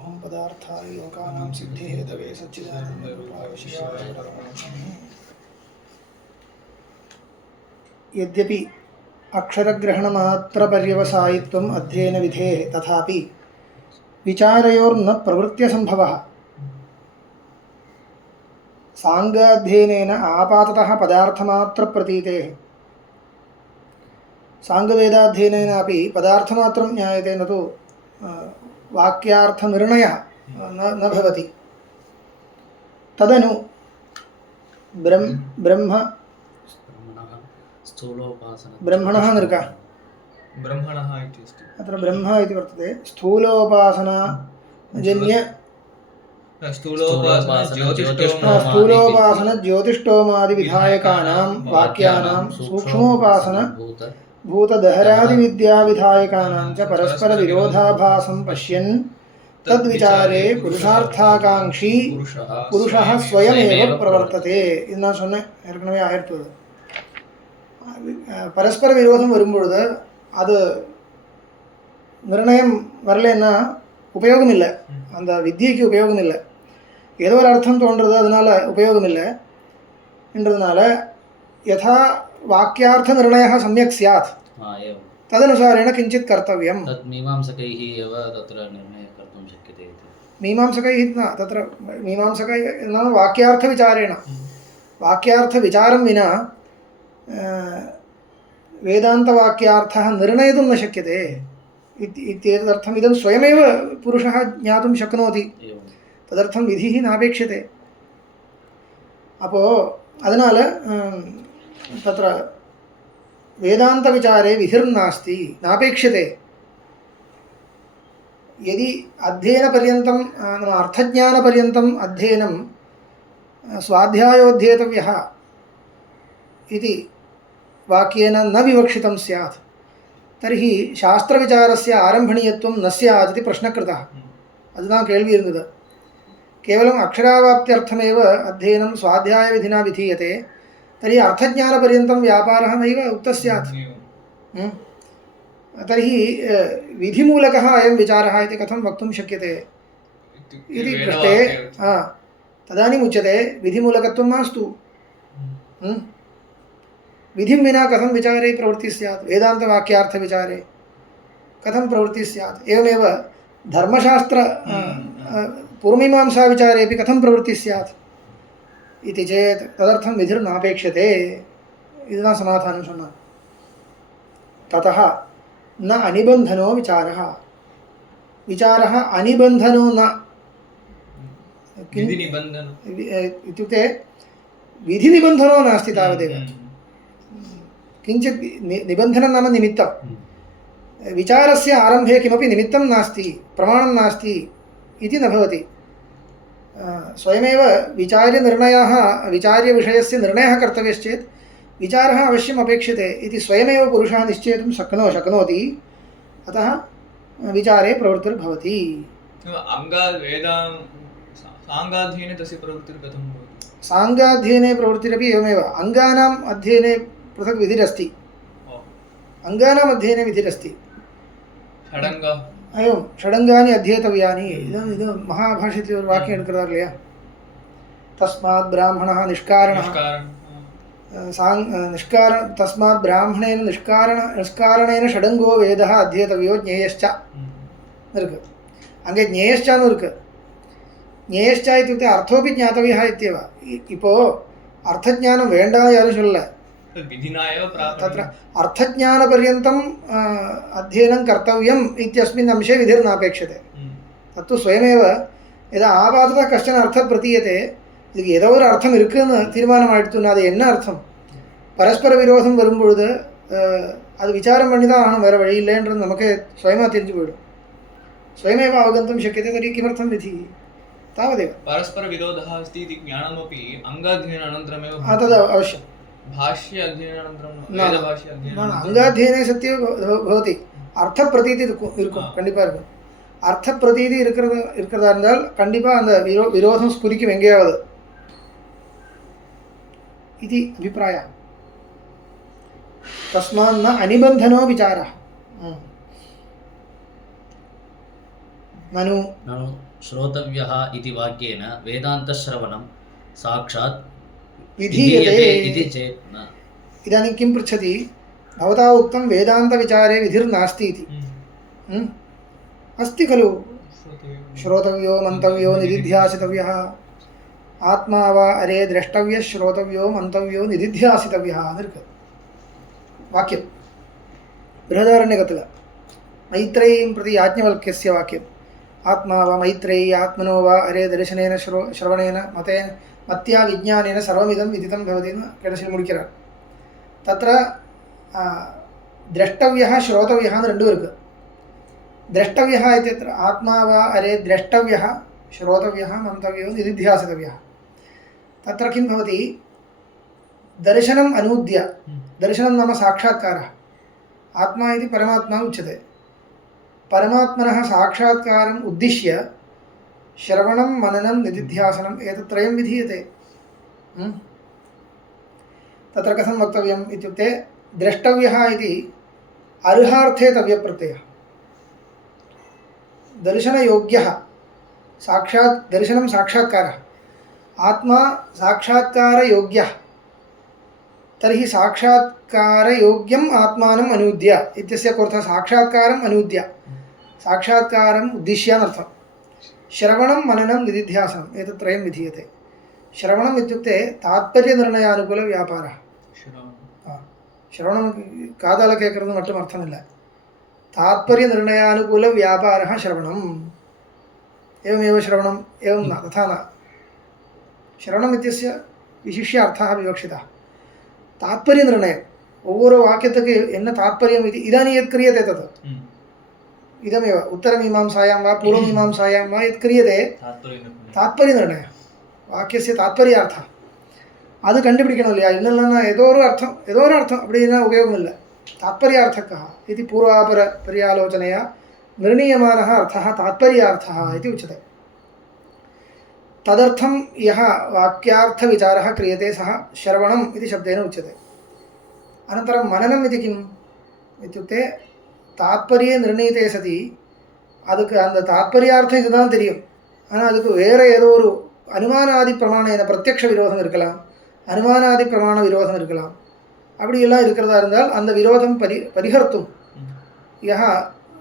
व्यामोहं पदार्थाय लोकानां सिद्धिहेतवे सच्चिदानन्दरूपाय शिवाय नमः। यद्यपि अक्षरग्रहणमात्रपर्यवसायित्वम् अध्ययनविधेः तथापि विचारयोर्न प्रवृत्त्यसम्भवः। सांगाध्ययनेन आपाततः पदार्थमात्रप्रतीतेः सांगवेदाध्ययनेनापि पदार्थमात्रं ज्ञायते न तु वाक्यार्थनिर्णयः न भवति। तदनु ब्रह्मणः नृक ब्रह्मणः इति अस्ति। अत्र ब्रह्म इति वर्तते। स्थूलोपासनाजन्य स्थूलोपासन ज्योतिष्टोमादिविधायकानां वाक्यानां सूक्ष्मोपासन भूतदहरादिविद्याविधायकानां च परस्परविरोधाभासं पश्यन् तद्विचारे पुरुषार्थाकांक्षी पुरुषः स्वयमेव प्रवर्तते. இது நான் சொன்னேன் ஏற்கனவே ஆயிரத்து. பரஸ்பர விரோதம் வரும்பொழுது அது நிர்ணயம் வரலன்னா உபயோகம் இல்லை, அந்த வித்தியைக்கு உபயோகம் இல்லை. ஏதோ ஒரு அர்த்தம் தோன்றுறது, அதனால உபயோகம் இல்லை என்றதுனால யதா वाक्यार्थ निर्णयः सम्यक् स्यात् तदनुसारेण किञ्चित् कर्तव्यं. तत् मीमांसकैः एव तत्र निर्णयः कर्तुं शक्यते इति. मीमांसकैः न, तत्र मीमांसकैः नाम वाक्यार्थविचारेण, वाक्यार्थविचारं विना वेदान्तवाक्यार्थः निर्णयितुं न शक्यते इत्येतदर्थम् इदं स्वयमेव पुरुषः ज्ञातुं शक्नोति. तदर्थं विधिः नापेक्ष्यते. अपो अदनाल तत्र वेदान्तविचारे विधिर्नास्ति, नापेक्ष्यते. यदि अध्ययनपर्यन्तं नाम अर्थज्ञानपर्यन्तम् अध्ययनं स्वाध्यायोऽध्येतव्यः इति वाक्येन न विवक्षितं स्यात् तर्हि शास्त्रविचारस्य आरम्भणीयत्वं न स्यात् इति प्रश्नः कृतः. अधुना केळ्वि इरुन्दது. केवलम् अक्षरावाप्त्यर्थमेव अध्ययनं स्वाध्यायविधिना विधीयते तर्हि अर्थज्ञानपर्यन्तं व्यापारः नैव उक्तः स्यात्. तर्हि विधिमूलकः अयं विचारः इति कथं वक्तुं शक्यते इति पृष्टे तदानीम् उच्यते विधिमूलकत्वं मास्तु. विधिं विना कथं विचारे प्रवृत्तिः स्यात्? वेदान्तवाक्यार्थविचारे कथं प्रवृत्तिः स्यात्? एवमेव धर्मशास्त्र पूर्वमीमांसाविचारेपि कथं प्रवृत्तिः स्यात् इति चेत् तदर्थं विधिर्नापेक्ष्यते. इदं समाधानं சொன்னார். ततः न अनिबन्धनो विचारः. विचारः अनिबन्धनो न इत्युक्ते विधिनिबन्धनो नास्ति तावदेव. किञ्चित् निबन्धनं नाम निमित्तं. विचारस्य आरम्भे किमपि निमित्तं नास्ति, प्रमाणं नास्ति इति न भवति. स्वयमेव विचार्यनिर्णयः, विचार्यविषयस्य निर्णयः कर्तव्यश्चेत् विचारः अवश्यम् अपेक्षते इति स्वयमेव पुरुषः निश्चेतुं शक्नोति. अतः विचारे प्रवृत्तिर्भवति. सांगाध्ययने तस्य प्रवृत्तिर्कथं भवति? सांगाध्ययने प्रवृत्तिरपि एवमेव. अङ्गानाम् अध्ययने पृथक् विधिरस्ति. अङ्गानाम् अध्ययने विधिरस्ति. षडङ्गः एवं षडङ्गानि अध्येतव्यानि. इदं महाभाष्यस्य ஒரு வாக்கியம் எடுக்கிறார் இல்லையா? तस्मात् ब्राह्मणः निष्कारणः तस्मात् ब्राह्मणेन निष्कारणेन षडङ्गो वेदः अध्येतव्यो ज्ञेयश्च इருக்கு. அங்கே ज्ञेयश्चன்னு இருக்கு. ज्ञेयश्च इत्युक्ते अर्थोपि ज्ञातव्यः इत्येव. இப்போ अर्थज्ञानं வேண்டாம் யாரும் சொல்லல. तत्र अर्थज्ञानपर्यन्तम् अध्ययनं कर्तव्यम् इत्यस्मिन् अंशे विधिर्नापेक्षते. तत्तु स्वयमेव यदा आपाततः कश्चन अर्थः प्रतीयते, இதுக்கு ஏதோ ஒரு அர்த்தம் இருக்குன்னு தீர்மானம் ஆயிடுத்துன்னா அது என்ன அர்த்தம்? பரஸ்பர விரோதம் வரும்பொழுது அது விசாரம் பண்ணி தான் ஆகணும், வேறு வழி இல்லைன்றது நமக்கு स्वयमेव தெரிஞ்சு போயிடும். स्वयमेव अवगन्तुं शक्यते. तर्हि किमर्थं विधिः? तावदेव. परस्परविरोधः अस्ति इति ज्ञानमपि अङ्गाध्ययनानन्तरमेव तद् अवश्यं. भाष्य अध्ययनानन्तरं वेदभाष्य अध्ययनानन्तरं अङ्गाध्ययने सत्यं भवति. अर्थप्रतीति இருக்கும், கண்டிப்பாக இருக்கும். அர்த்தப்பிரதீதி இருக்கிறதா இருந்தால் கண்டிப்பாக அந்த விரோதம் ஸ்புரிக்கும் எங்கேயாவது. இது அபிப்பிராயம். तस्मान्न अनिबन्धनो विचारः. ननु ननु श्रोतव्यः इति वाक्येन वेदान्तश्रवणं साक्षात् विधीयते इति चेत् न। इदानीं किं पृच्छति भवता उक्तं वेदान्तविचारे विधिर्नास्ति इति अस्ति खलु श्रोतव्यो मन्तव्यो निदिध्यासितव्यः आत्मा वा अरे द्रष्टव्यः श्रोतव्यो मन्तव्यो निदिध्यासितव्यः अन्निरुक्कु वाक्यं बृहदारण्यकത്തിൽ मैत्रेयीं प्रति याज्ञवल्क्यस्य वाक्यम् आत्मा वा मैत्रेयी आत्मनो वा अरे दर्शनेन श्रवणेन मतेन मत्या विज्ञानेन सर्वमिदं विदितं भवति केडसिल मुडिक्கிறார் तत्र द्रष्टव्यः श्रोतव्यः रण्डु इरुक्कु द्रष्टव्यः इत्यत्र आत्मा वा अरे द्रष्टव्यः श्रोतव्यः मन्तव्यो निदिध्यासितव्यः तत्र किं भवति दर्शनम् अनूद्य दर्शनं नाम साक्षात्कारः आत्मा इति परमात्मा उच्यते परमात्मनः साक्षात्कारम् उद्दिश्य श्रवणं मननं निदिध्यासनम् एतत्त्रयं विधीयते तत्र कथं वक्तव्यम् इत्युक्ते द्रष्टव्यः इति अर्हार्थे तव्यप्रत्ययः दर्शनयोग्यः साक्षात् दर्शनं साक्षात्कारः आत्मा साक्षात्कारयोग्यः तर्हि साक्षात्कारयोग्यम् आत्मानम् अनूद्य इत्यस्य कोऽर्थः साक्षात्कारम् अनूद्य साक्षात्कारम् उद्दिश्य अर्थं श्रवणं मननं निदिध्यासनम् एतत्त्रयं विधीयते श्रवणम् इत्युक्ते तात्पर्यनिर्णयानुकूलव्यापारः श्रवणं कादालके कर्तुं मट्टुम् अर्थमिल्ल तात्पर्यनिर्णयानुकूलव्यापारः श्रवणम् एवमेव श्रवणम् एवं न तथा न श्रवणम् इत्यस्य विशिष्य अर्थः विवक्षितः तात्पर्यनिर्णयम् ओव्वोरु वाक्यत्तक्कु एन्न तात्पर्यम् इति इदानीं यत् क्रियते तत् इदमेव उत्तरमीमांसायां वा पूर्वमीमांसायां वा यत् क्रियते तात्पर्यनिर्णयः वाक्यस्य तात्पर्यार्थः அது கண்டுபிடிக்கணும் இல்லையா இல்லைன்னா ஏதோ ஒரு அர்த்தம் அப்படின்னா உபயோகம் இல்லை तात्पर्यार्थकः इति पूर्वापर पर्यालोचनया निर्णीयमानः अर्थः तात्पर्यार्थः इति उच्यते तदर्थं यः वाक्यार्थविचारः क्रियते सः श्रवणम् इति शब्देन उच्यते अनन्तरं मननम् इति किम् इत्युक्ते तात्पर्ये निर्णीते सति அதுக்கு அந்த தாத்பர்யார்த்தம் இதுதான் தெரியும் ஆனால் அதுக்கு வேறு ஏதோ ஒரு அனுமானாதி பிரமாணேன பிரத்யக்ஷ விரோதம் இருக்கலாம் அனுமானாதி பிரமாண விரோதம் இருக்கலாம் அப்படியெல்லாம் இருக்கிறதா இருந்தால் அந்த விரோதம் பரிஹர்த்தும் यः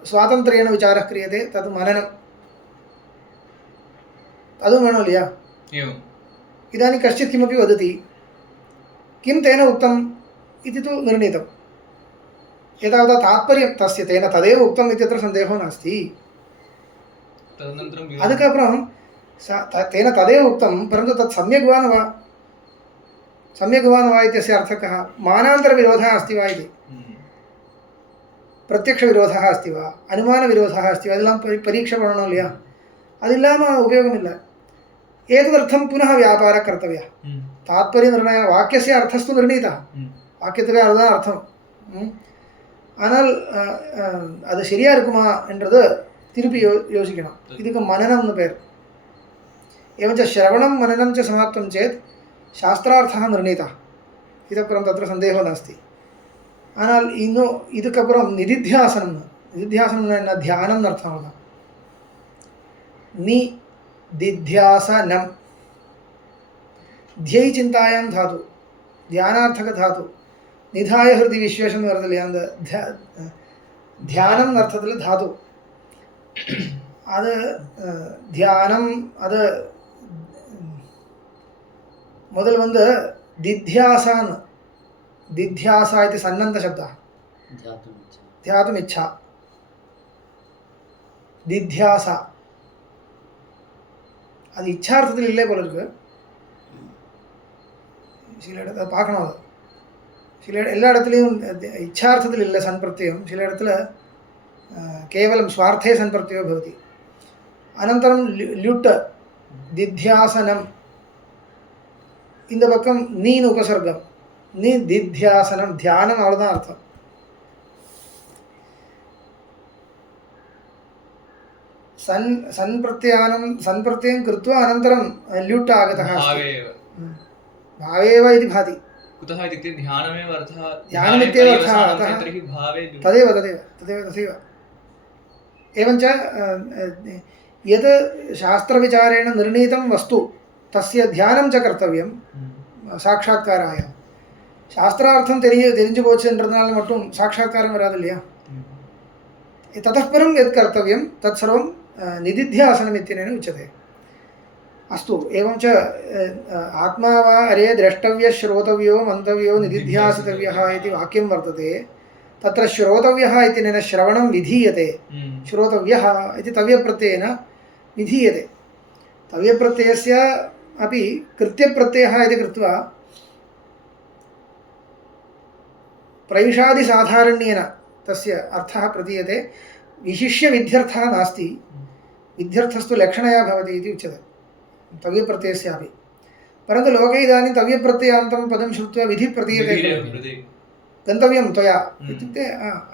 स्वातन्त्र्येण विचारः क्रियते तत् मननम् अदु मनो लिया इदानीं कश्चित् किमपि वदति किं तेन उक्तम् इति तु निर्णीतं एतावता तात्पर्यं तस्य तेन तदेव उक्तम् इत्यत्र सन्देहो नास्ति अदुकप्पुरं तेन तदेव उक्तं परन्तु तत् सम्यक् वा न वा इत्यस्य अर्थः कः मानान्तरविरोधः अस्ति वा इति प्रत्यक्षविरोधः अस्ति वा अनुमानविरोधः अस्ति वा इदெல்லாம் परीक्षा பண்ணணும் இல்லையா அது இல்லாம உபயோகம் இல்லை एतदर्थं पुनः व्यापारः कर्तव्यः तात्पर्यनिर्णयः वाक्यस्य अर्थस्तु निर्णीतः वाक्यத்துக்கு அதுதான் அர்த்தம் ஆனால் அது சரியா இருக்குமா என்றது திருப்பி யோசிக்கணும் இதுக்கு மனனம்னு பேர் एवञ्च श्रवणं मननं च समाप्तं चेत् शास्त्रार्थः निर्णीतः इतः परं तत्र सन्देहो नास्ति ஆனால் இன்னும் இதுக்கப்புறம் நிதித்தியாசனம் என்ன தியானம் அர்த்தம் தான் निदिध्यासनं ध्यै चिन्तायां धातु ध्यानार्थक धातु निधाय हृदि विश्वेशं वर्तले அந்த தியானம் அர்த்தத்தில் धातु அது தியானம் அது முதல் வந்து दिध्यासन दिध्यासा इति सन्नन्तशब्दः ध्यातुमिच्छा दिध्यासा அது இச்சார்த்தத்தில் இல்லை போல இருக்கு சில இடத்துல பார்க்கணும் அது சில எல்லா இடத்துலையும் இச்சார்த்தத்தில் இல்லை சன்பிரத்யம் சில இடத்துல கேவலம் ஸ்வார்த்தே சன்பிரத்யோ பவதி அனந்தரம் ல்யுட் दिध्यासனம் இந்த பக்கம் நீன் உபசர்க்கம் निदिध्यासनं ध्यानम् अवलदान अर्थं सन्प्रत्ययं कृत्वा अनन्तरं ल्युट् आगतः भावे एव इति भाति कुतः इत्युक्ते ध्यानमेव अर्थः ध्यानमित्येव अर्थः तर्हि भावे तदेव एवञ्च यत् शास्त्रविचारेण निर्णीतं वस्तु तस्य ध्यानं च कर्तव्यं சாட்சாத்காராய. சாஸ்திரார்த்தம் தெரிஞ்சு போச்சுன்றதுனால மட்டும் சாட்சாத்காரம் வராது இல்லையா? ततः परं यत् कर्तव्यं तत्सर्वं निदिध्यासनम् इत्यनेन उच्यते. अस्तु एवं च आत्मा वा अरे द्रष्टव्यः श्रोतव्यो मन्तव्यो निदिध्यासितव्यः इति वाक्यं वर्तते. तत्र श्रोतव्यः इत्यनेन श्रवणं विधीयते. श्रोतव्यः इति तव्यप्रत्ययेन विधीयते. तव्यप्रत्ययस्य अपि कृत्यप्रत्ययः इति कृत्वा प्रैषादिसाधारण्येन तस्य अर्थः प्रतीयते. विशिष्य विध्यर्थः नास्ति. विध्यर्थस्तु लक्षणया भवति इति उच्यते तव्यप्रत्ययस्यापि. परन्तु लोके इदानीं तव्यप्रत्ययान्तं पदं श्रुत्वा विधिः प्रतीयते. गन्तव्यं त्वया इत्युक्ते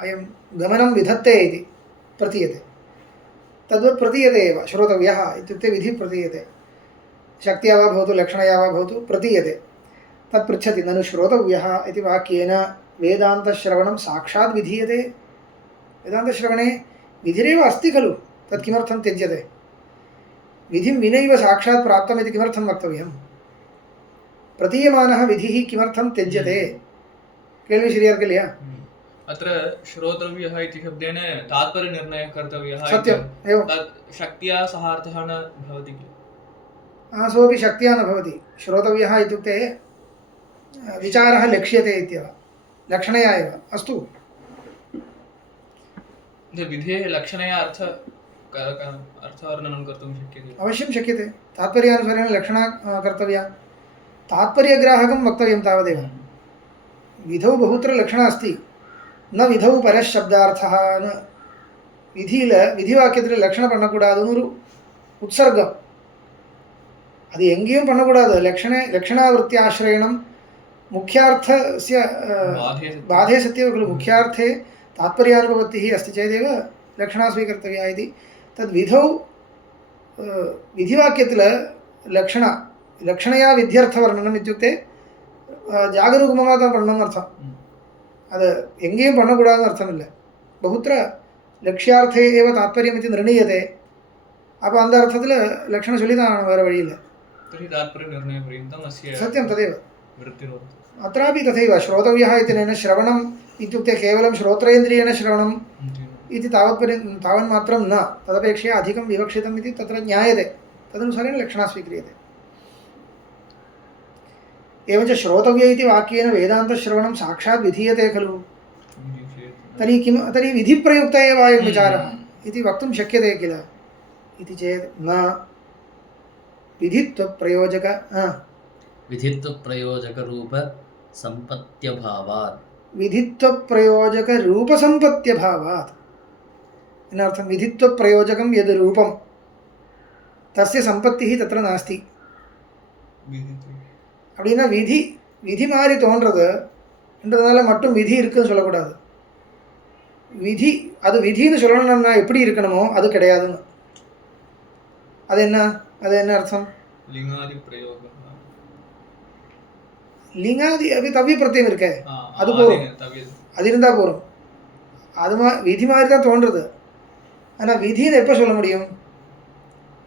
अयं गमनं विधत्ते इति प्रतीयते. तद्वत् प्रतीयते एव. श्रोतव्यः इत्युक्ते विधिः प्रतीयते. शक्त्या वा भवतु लक्षणया वा भवतु प्रतीयते. तत् पृच्छति ननु श्रोतव्यः इति वाक्येन वेदान्तश्रवणं साक्षात् विधीयते. वेदान्तश्रवणे विधिरेव अस्ति खलु, तत् किमर्थं त्यज्यते? विधिं विनैव साक्षात् प्राप्तम् इति किमर्थं वक्तव्यं? प्रतीयमानः विधिः किमर्थं त्यज्यते? केळ्वि शरियार्किल्लया? अत्र श्रोतव्यः इति शब्देन तात्पर्यनिर्णयः कर्तव्यः. सत्यम् एवं. तत् शक्त्या सह अर्थः न भवति किल? सोऽपि शक्त्या न भवति. श्रोतव्यः इत्युक्ते विचारः लक्ष्यते इत्येव, लक्षणया एव. अस्तु, विधेः लक्षणया अर्थवर्णनं कर्तुं शक्यते. अवश्यं शक्यते. तात्पर्यानुसारेण लक्षणा कर्तव्या. तात्पर्यग्राहकं वक्तव्यं तावदेव. विधौ बहुत्र लक्षणा अस्ति. न विधौ परशब्दार्थः न விதிவாக்கியத்தில் லக்ஷணம் பண்ணக்கூடாதுன்னு ஒரு உற்சர்க்கம். அது எங்கேயும் பண்ணக்கூடாது. லக்ஷணாவிருத்தி ஆசிரயணம் मुख्यार्थस्य बाधे सत्येव खलु. मुख्यार्थे तात्पर्यानुपपत्तिः अस्ति चेदेव लक्षणा स्वीकर्तव्या इति. तद्विधौ विधिवाक्यത്തിൽ लक्षणया विध्यर्थवर्णनम् इत्युक्ते ஜாகரூகமாக பண்ணணும்னு அர்த்தம். அது எங்கேயும் பண்ணக்கூடாதுன்னு அர்த்தம் இல்லை. बहुत्र லக்ஷ்யார்த்தே ஏவ தாத்பரியம் இது நிர்ணீயதே. அப்போ அந்த அர்த்தத்தில் லக்ஷணம் சொல்லி தான் வேறு வழி இல்லை. सत्यं तदेव. अत्रापि तथैव श्रोतव्यः इत्यनेन श्रवणम् इत्युक्ते केवलं श्रोत्रेन्द्रियेण श्रवणम् इति तावन्मात्रं न, तदपेक्षया अधिकं विवक्षितम् इति तत्र ज्ञायते. तदनुसारेण लक्षणा स्वीक्रियते. एवञ्च श्रोतव्य इति वाक्येन वेदान्तश्रवणं साक्षात् विधीयते खलु. तर्हि विधिप्रयुक्त एव अयं विचारः इति वक्तुं शक्यते किल इति चेत् न. विधित्वप्रयोजक विधित्वप्रयोजकरूपसम्पत्त्यभावात्. विधित्वप्रयोजकरूपसम्पत्त्यभावात् इत्यर्थं. विधित्वप्रयोजकं यद् रूपं तस्य सम्पत्तिः तत्र नास्ति. அப்படின்னா விதி மாதிரி தோன்றதுன்றதுனால மட்டும் விதி இருக்குன்னு சொல்லக்கூடாது. விதி அது விதின்னு சொல்லணும்னா எப்படி இருக்கணுமோ அது கிடையாதுன்னு. அது என்ன அர்த்தம்? லிங்காதி அப்படி தவ்ய பிரத்தியம் இருக்க, அது போகும். அது இருந்தால் போகும். அது விதி மாதிரி தான் தோன்றுறது. ஆனால் விதின்னு எப்போ சொல்ல முடியும்?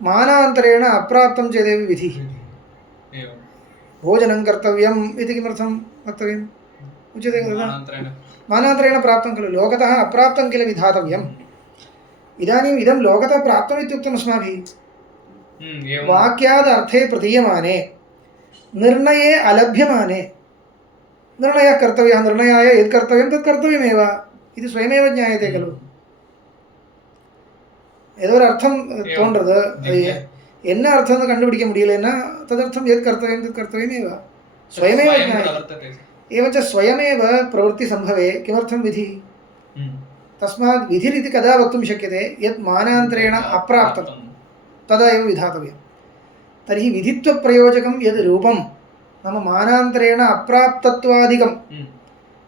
மானாந்தரேण அப்பிராப்தம் சேதேவி விதி. भोजनं कर्तव्यम् इति किमर्थं वक्तव्यम् उच्यते खलु. मानान्तरेण प्राप्तं खलु. लोकतः अप्राप्तं किल विधातव्यम्. इदानीम् इदं लोकतः प्राप्तम् इत्युक्तम् अस्माभिः. वाक्याद् अर्थे प्रतीयमाने निर्णये अलभ्यमाने निर्णयः कर्तव्यः. निर्णयाय यत् कर्तव्यं तत् कर्तव्यमेव इति स्वयमेव ज्ञायते खलु. ஏதோ ஒரு அர்த்தம் தோன்றது, என்ன அர்த்தம்னு கண்டுபிடிக்க முடியலன்னா तदर्थं यत् कर्तव्यं तत् कर्तव्यमेव स्वयमेव ज्ञायते. एवञ्च स्वयमेव प्रवृत्तिसम्भवे किमर्थं विधिः? तस्मात् विधिरिति कदा वक्तुं शक्यते? यत् मानान्तरेण अप्राप्तं तदा एव विधातव्यं. तर्हि विधित्वप्रयोजकं यद् रूपं नाम मानान्तरेण अप्राप्तत्वादिकं.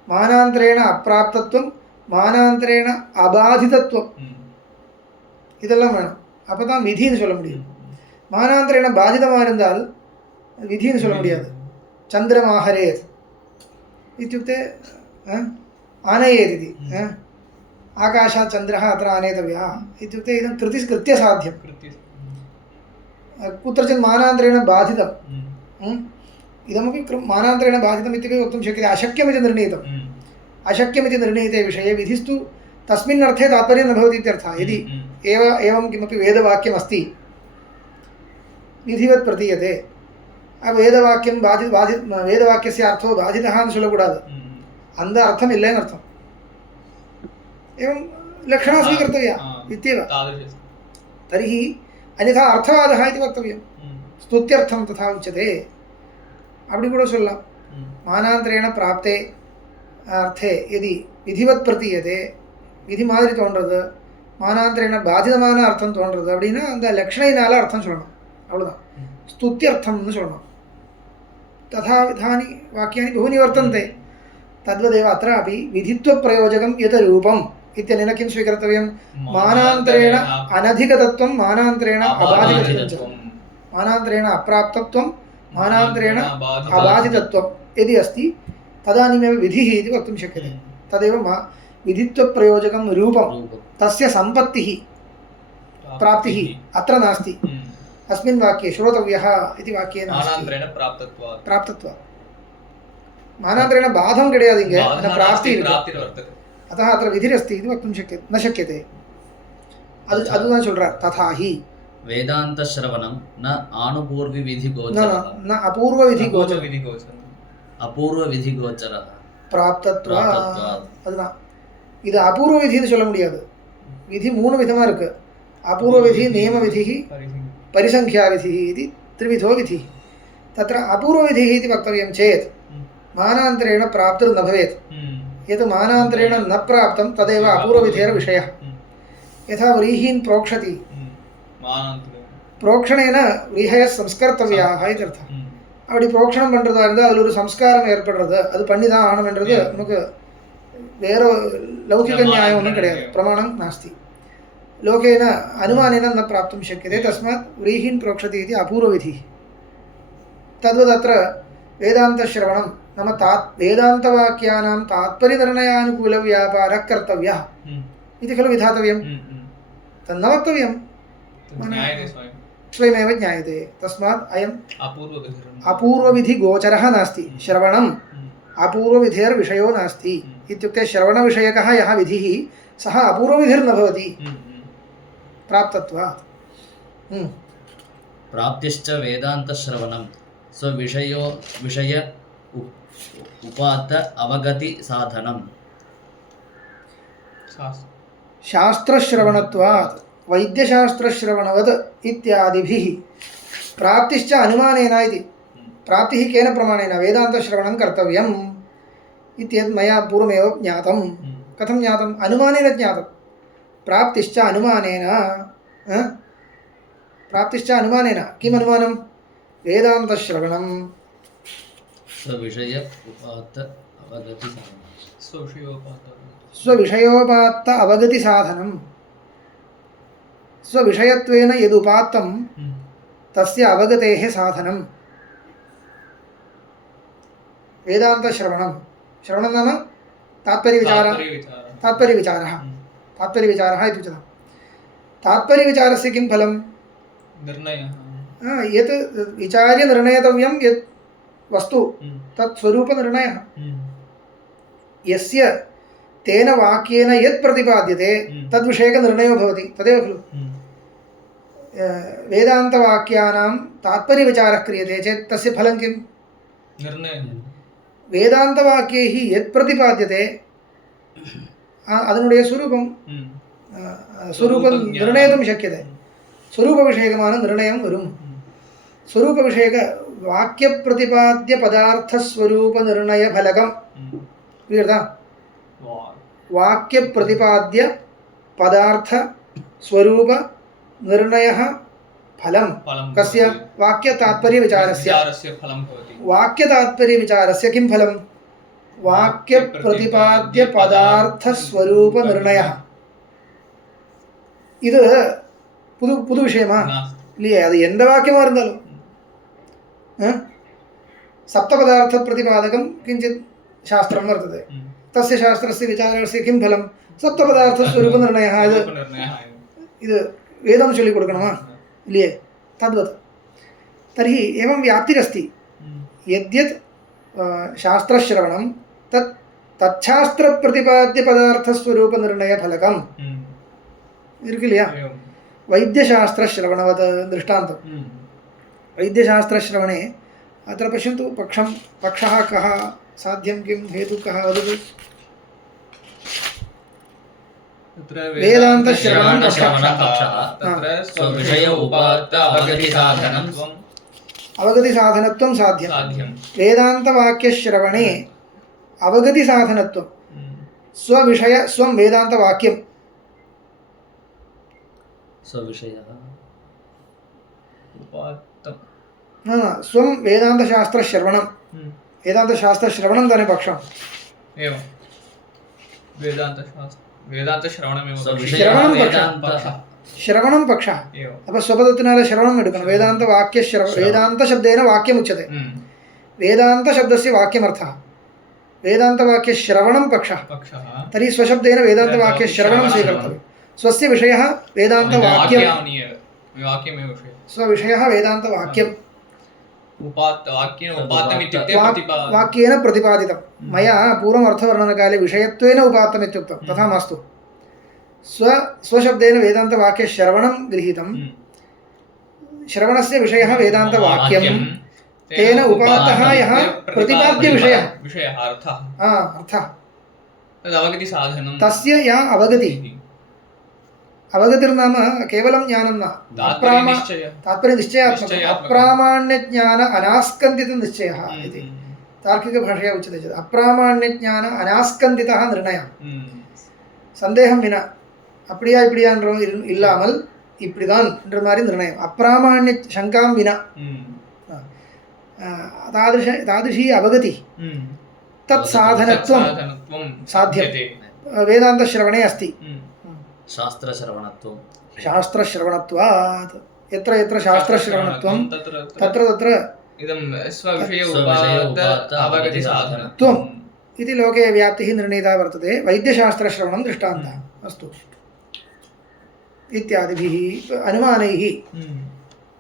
मानान्तरेण अप्राप्तत्वं, मानान्तरेण अबाधितत्वं, இதெல்லாம் வேணும். அப்போ தான் விதின்னு சொல்ல முடியும். மானாந்தரேன பாதிதமாக இருந்தால் விதின்னு சொல்ல முடியாது. சந்திரமாஹரேத் இत्युक्ते आनयेत् इति. आकाशात् चन्द्रः अत्र आनेतव्यः इत्युक्ते इदं कृत्यसाध्यं कुत्रचित् मानान्तरेण बाधितं इदमपि मानान्तरेण बाधितम् इत्यपि वक्तुं शक्यते अशक्यमिति निर्णीतम् अशक्यमिति निर्णीते विषये विधिस्तु तस्मिन् अर्थे तात्पर्यं न भवति इत्यर्थः यदि एवं किमपि वेदवाक्यमस्ति विधिवत् प्रतीयते वेदवाक्यं वेदवाक्यस्य अर्थो बाधितः न சொல்லக்கூடாது அந்த அர்த்தம் இல்லைன்னு அர்த்தம் एवं लक्षणा स्वीकर्तव्या इत्येव तर्हि अन्यथा अर्थवादः इति वक्तव्यं स्तुत्यर्थं तथा उच्यते அப்படி கூட சொல்லலாம் மானாந்தரேண பிராப்தே அர்த்தே यदि விதிவத் பிரதீயதே விதி மாதிரி தோன்றது மானாந்தரேண பாதிதமான அர்த்தம் தோன்றது அப்படின்னா அந்த லக்ஷணையினால அர்த்தம் சொல்லணும் அவ்வளவுதான் स्तुत्यर्थம்னு சொல்லணும் तथा विधानि वाक्यानि बहूनि वर्तन्ते तद्वदेव अत्रापि विधित्वप्रयोजकं यत् रूपम् इत्यनेन किं स्वीकर्तव्यं मानान्तरेण अनधिगतत्वं मानान्तरेण अबाधितत्वं मानान्तरेण अप्राप्तत्वं मानान्तरेण अबाधितत्वं यदि अस्ति तदानीमेव विधिः इति वक्तुं शक्यते तदेव विधित्वप्रयोजकं रूपं तस्य सम्पत्तिः प्राप्तिः अत्र नास्ति अस्मिन् वाक्ये श्रोतव्यः इति वाक्ये मानान्तरेण प्राप्तत्वात् मानान्तरेण बाधं கிடையாது இங்க அந்த பிராப்தி वर्तते अतः अत्र विधिरस्ति इति वक्तुं न शक्यते அதுதான் சொல்றார் तथा हि वेदांत श्रवणं न आनुपूर्व विधि गोचरः न अपूर्व विधि गोचरः अपूर्व विधि गोचरः प्राप्तत्वात् அதுதான் இது அபூர்வ விதின்னு சொல்ல முடியாது விதி மூணு விதமா இருக்கு அபூர்व विधि नियम विधि परिसंख्या विधि इति त्रिविधो विधिः तत्र अपूर्व विधिः इति वक्तव्यं चेत् मानान्तरेण प्राप्तिर्न भवेत् यत् मानान्तरेण न प्राप्तं तदेव अपूर्वविधेर्विषयः यथा व्रीहीन् प्रोक्षति प्रोक्षणेन व्रीहयः संस्कर्तव्याः इत्यर्थः அப்படி प्रोक्षणம் பண்ணுறதா இருந்தால் அதில் ஒரு சம்ஸ்காரம் ஏற்படுறது அது பண்ணி தான் ஆகணும்ன்றது நமக்கு வேற லௌகிக நியாயம் ஒன்றும் கிடையாது பிரமாணம் नास्ति लोकेन अनुमानेन न प्राप्तुं शक्यते तस्मात् व्रीहीन् प्रोक्षति इति अपूर्वविधिः तद्वदत्र वेदान्तश्रवणं नाम वेदान्तवाक्यानां तात्पर्यनिर्णयानुकूलव्यापारः कर्तव्यः इति खलु विधातव्यं तन्न वक्तव्यं स्वयमेव ज्ञायते तस्मात् अयम् अपूर्वविधिगोचरः नास्ति श्रवणम् अपूर्वविधेर्विषयो नास्ति इत्युक्ते श्रवणविषयकः यः विधिः सः अपूर्वविधिर्न भवति प्राप्तत्वात् प्राप्तिश्च वेदांत श्रवणं स्वविषयो विषय उपात्त अवगति साधनं शास्त्रश्रवणत्वात् वैद्यशास्त्रश्रवणवत् इत्यादिभिः प्राप्तिश्च अनुमानेन इति प्राप्तिः केन प्रमाणेन वेदान्तश्रवणं कर्तव्यम् इत्येतत् मया पूर्वमेव ज्ञातं कथं ज्ञातम् अनुमानेन ज्ञातं प्राप्तिश्च अनुमानेन किम् अनुमानं वेदान्तश्रवणं स्वविषयोपात्त अवगति साधनं स्वविषयत्वेन यदुपात्तं तस्य अवगतेः साधनं वेदान्तश्रवणं श्रवणं नाम तात्पर्यविचारः तात्पर्यविचारः इति उच्यते तात्पर्यविचारस्य किं फलं निर्णयः यत् विचार्य निर्णेतव्यं यत् वस्तु तत् स्वरूपनिर्णयः यस्य तेन वाक्येन यत् प्रतिपाद्यते तद्विषयकनिर्णयो भवति तदेव खलु वेदान्तवाक्यानां तात्पर्यविचारः क्रियते चेत् तस्य फलं किं निर्णयः वेदान्तवाक्यैः यत् प्रतिपाद्यते அதனுடைய स्वरूपं निर्णेतुं शक्यते स्वरूपविषयकமான निर्णयं वरुं स्वरूपविषयकवाक्यप्रतिपाद्यपदार्थस्वरूपनिर्णयफलकं क्लियर् वाक्यप्रतिपाद्यपदार्थस्वरूपनिर्णयः फलं कस्य वाक्यतात्पर्यविचारस्य वाक्यतात्पर्यविचारस्य किं फलं वाक्यप्रतिपाद्यपदार्थस्वरूपनिर्णयः இது புது விஷயமா இல்லையே அது எந்த வாக்கியமாக இருந்தாலும் सप्तपदार्थ प्रतिपादकं किञ्चित् शास्त्रं वर्तते तस्य शास्त्रस्य विचारस्य किं फलं सप्तपदार्थस्वरूपनिर्णयः ഇത് വേദം ചൊല്ലിക്കൊടുക്കണമാ ഇല്ലേ തദ്വത് തർहि एवं व्याप्तिरस्ति यद्यत् शास्त्रश्रवणं तत् तच्छास्त्रप्रतिपाद्यपदार्थस्वरूपनिर्णयफलकं ഇരിക്കില്ല वैद्यशास्त्रश्रवणवत् दृष्टान्तं वैद्यशास्त्रश्रवणे अत्र पश्यन्तु पक्षः कः साध्यं किं हेतुः कः वदतु वेदान्तश्रवणं अवगतिसाधनत्वं साध्यं वेदान्तवाक्यश्रवणे अवगतिसाधनत्वं स्वविषय स्वं वेदान्तवाक्यं स्वं वेदान्तशास्त्रश्रवणं वेदान्तशास्त्रश्रवणं तने पक्षं ശ്രവണം പക്ഷ അപ്പൊ സ്വപദത്തിനാലെ ശ്രവണം എടുക്കണം വേദാന്ത വാക്യ വേദാന്ത ശബ്ദേന വാക്യമുച്യത്തെ വേദാന്ത ശബ്ദസ്യ വാക്യമർത്ഥ വേദാന്ത വാക്യ ശ്രവണം പക്ഷ തർहि സ്വശബ്ദേന വേദാന്ത വാക്യ ശ്രവണം സ്वीकर्तव्यं स्वस्य विषयः वेदांत वाक्यं स्वविषयः वेदांत वाक्यं वाक्येन प्रतिपादितं मया पूर्वम् अर्थवर्णनकाले विषयत्वेन उपात्तम् इत्युक्तं तथा मास्तु स्वशब्देन वेदान्तवाक्यश्रवणं गृहीतं श्रवणस्य विषयः वेदान्तवाक्यं तेन उपात्तः यः प्रतिपाद्यविषयः अर्थः तस्य या अवगतिः अवगतिर्नाम केवलं ज्ञानं न तात्पर्यनिश्चयात्मकम् अप्रामाण्यज्ञान अनास्कन्दितनिश्चयः इति तार्किकभाषया उच्यते चेत् अप्रामाण्यज्ञान अनास्कन्दितः निर्णयः சந்தேகம் வினா அப்படியா இப்படியான்ற இல்லாமல் இப்படிதான் என்ற மாதிரி நிர்ணயம் அப்பிராமாண்ய சங்காம் வினா तादृशी अवगति तत् साधनत्वं साध्यते वेदान्तश्रवणे अस्ति शास्त्रश्रवणत्वात् यत्र यत्र शास्त्रश्रवणत्वं तत्र तत्र इदं स्वविषय उपात्त अवगति साधनत्वम् इति लोके व्याप्तिः निर्णीता वर्तते वैद्यशास्त्रश्रवणं दृष्टान्तः अस्तु इत्यादिभिः अनुमानैः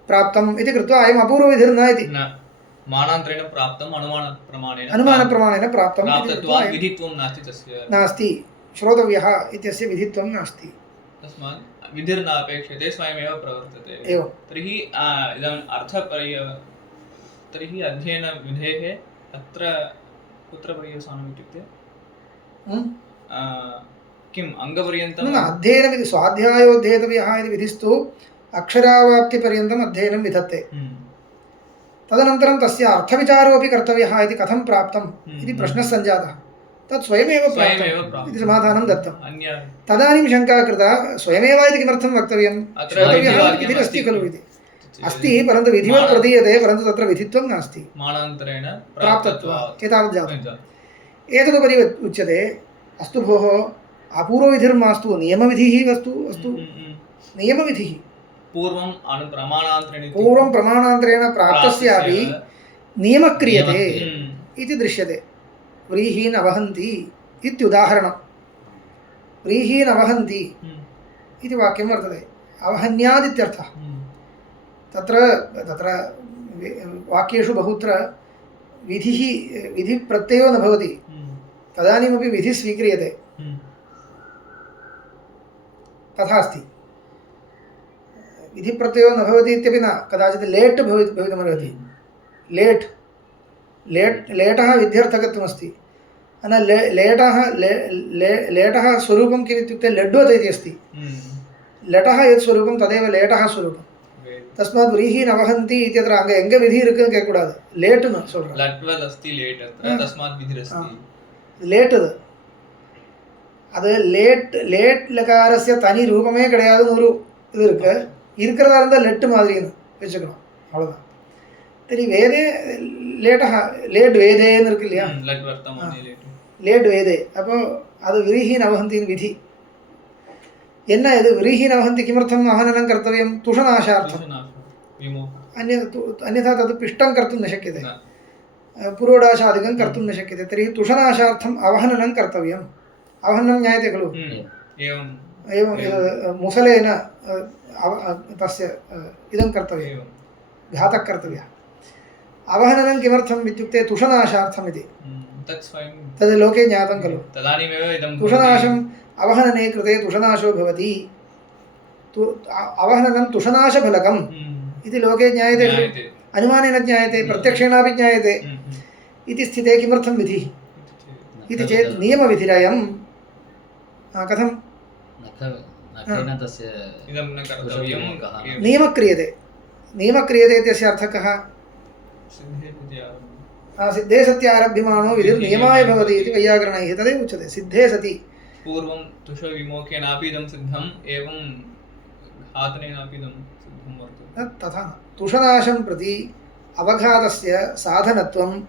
प्राप्तम् इति कृत्वा अयम् अपूर्वविधिर्न इति मानान्तरेण प्राप्तम् अनुमानप्रमाणेन प्राप्तं विधित्वं नास्ति तस्य नास्ति श्रोतव्यः इत्यस्य विधित्वं नास्ति तस्मात् विधिर्न अपेक्षते स्वयमेव प्रवर्तते एवं तर्हि इदम् तर्हि अध्ययनविधेः अत्र कुत्र पर्यवसानम् इत्युक्ते किम् अङ्गपर्यन्तम् अध्ययनविधि स्वाध्यायोऽध्येतव्यः इति विधिस्तु अक्षरावाप्तिपर्यन्तम् अध्ययनं विधत्ते तदनन्तरं तस्य अर्थविचारोऽपि कर्तव्यः इति कथं प्राप्तम् इति प्रश्नः सञ्जातः तत् स्वयमेव प्राप्तम् इति समाधानं दत्तं तदानीं शङ्का कृता स्वयमेव इति किमर्थं वक्तव्यं श्रोतव्यः इति अस्ति खलु इति अस्ति परन्तु विधिवत् प्रदीयते परन्तु तत्र विधित्वं नास्ति मानान्तरेण प्राप्तत्वात् एतावत् जातम् एतदुपरि उच्यते अस्तु भोः अपूर्वविधिर्मास्तु नियमविधिः अस्तु नियमविधिः पूर्वं प्रमाणान्तरेण प्राप्तस्यापि नियमः क्रियते इति दृश्यते व्रीहीन् अवहन्ति इत्युदाहरणं व्रीहीन् अवहन्ति इति वाक्यं वर्तते अवहन्याद् इत्यर्थः तत्र वाक्येषु बहुत्र विधिप्रत्ययो न भवति तदानीमपि विधिः स्वीक्रियते तथा अस्ति विधिप्रत्ययो न भवति इत्यपि न कदाचित् लेट् भवितुमर्हति लेटः विध्यर्थकत्वमस्ति लेटः स्वरूपं किम् इत्युक्ते लड्वत् इति अस्ति लटः यत् स्वरूपं तदेव लेटः स्वरूपं तस्मात् व्रीहीन् अवहन्ति इत्यत्र अங்கே எங்க விதி இருக்குன்னு கேட்க கூடாது லேட்னு சொல்றேன் லட்வல் அஸ்தி லேட் அത്ര தஸ்மாத் விதி அஸ்தி லேட் அது லேட் லகாரஸ்ய தனி ரூபமே கிடையாதுன்னு ஒரு இது இருக்கு இருக்கிறதா இருந்தால் லெட்டு மாதிரின்னு வச்சுக்கணும் அவ்வளோதான் சரி வேதே லேட் வேதேன்னு இருக்கு இல்லையா லேட் வேதே அப்போ அது விரீஹீன் அவஹந்தின்னு விதி என்ன இது விரீஹீன் அவஹந்தி किमर्थम् आहननं कर्तव्यं तुषनाशार्थम् अन्यथा तद् पिष्टं कर्तुं न शक्यते पुरोडाशादिकं कर्तुं न शक्यते तर्हि तुषनाशार्थम् अवहननं कर्तव्यम् अवहनं ज्ञायते खलु एवम् एवं मुसलेन तस्य इदं कर्तव्यं एवं घातः कर्तव्यः अवहननं किमर्थम् इत्युक्ते तुषनाशार्थमिति तत् स्वयं तद् लोके ज्ञातं खलु तदानीमेव इदं तुषनाशम् अवहनने कृते तुषनाशो भवति अवहननं तुषनाशफलकम् इति लोके ज्ञायते खलु अनुमानेन ज्ञायते प्रत्यक्षेणापि ज्ञायते इति स्थिते किमर्थं विधिः इति चेत् नियमविधिरयं कथं नखेन तस्य इदं न कर्तव्यं नियमः क्रियते इत्यस्य अर्थः कः सिद्धे सति आरभ्यमाणो विधिर्नियमाय भवति इति वैयाकरणैः तदेव उच्यते सिद्धे सति पूर्वं तुषविमोखेनापि इदं सिद्धम् एवं घातनेनापि इदं सिद्धं वर्तते तथा तुषनाशं प्रति अवघातस्य साधनत्वं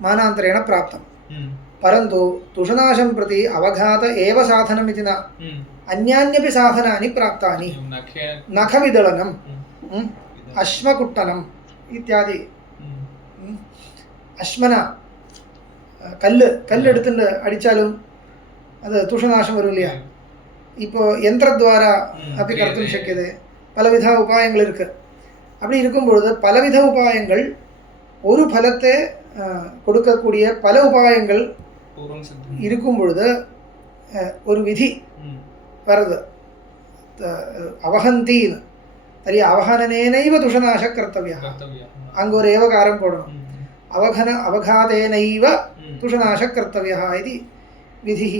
मानान्तरेण प्राप्तं परन्तु तुषनाशं प्रति अवघात एव साधनम् इति न अन्यान्यपि साधनानि प्राप्तानि नखविदलनम् अश्मकुट्टनम् इत्यादि അശ്മന കല്ലെടുത്തുകൊണ്ട് അടിച്ചാലും അത് തുഷനാശം വരില്ല இப்போ யந்திரத்வாரா அப்படி கர்த்தும் சக்கியது பலவித உபாயங்கள் இருக்கு அப்படி இருக்கும்பொழுது பலவித உபாயங்கள் ஒரு பலத்தை கொடுக்கக்கூடிய பல உபாயங்கள் இருக்கும் பொழுது ஒரு விதி வருது அவஹந்தின்னு तर्हि अवहननेनैव तुषनाशः कर्तव्यः अङ्ग ஒரு ஏவகாரம் போடணும் अवघातेनैव तुषनाशः कर्तव्यः इति विधिः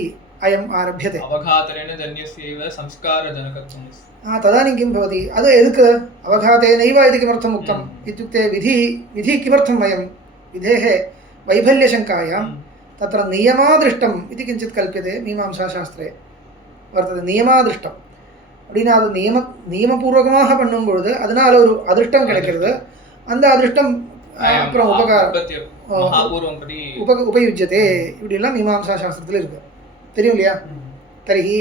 अयम् आरभ्यते अवघातेन जन्यस्यैव संस्कारजनकत्वम् तदानीं किं भवति अद् एदुक् अवघातेनैव इति किमर्थम् उक्तम् इत्युक्ते विधिः किमर्थं वयं विधेः वैफल्यशङ्कायां तत्र नियमादृष्टम् इति किञ्चित् कल्प्यते मीमांसाशास्त्रे वर्तते नियमादृष्टम् அப்படின்னா அது நியமபூர்வகமாக பண்ணும் பொழுது அதனால ஒரு அதிர்ஷ்டம் கிடைக்கிறது அந்த அதிர்ஷ்டம் அப்புறம் உபயுஜ்யते இப்படிலாம் மீமாம்சா சாஸ்திரத்தில் இருக்கு தெரியும் இல்லையா तर्हि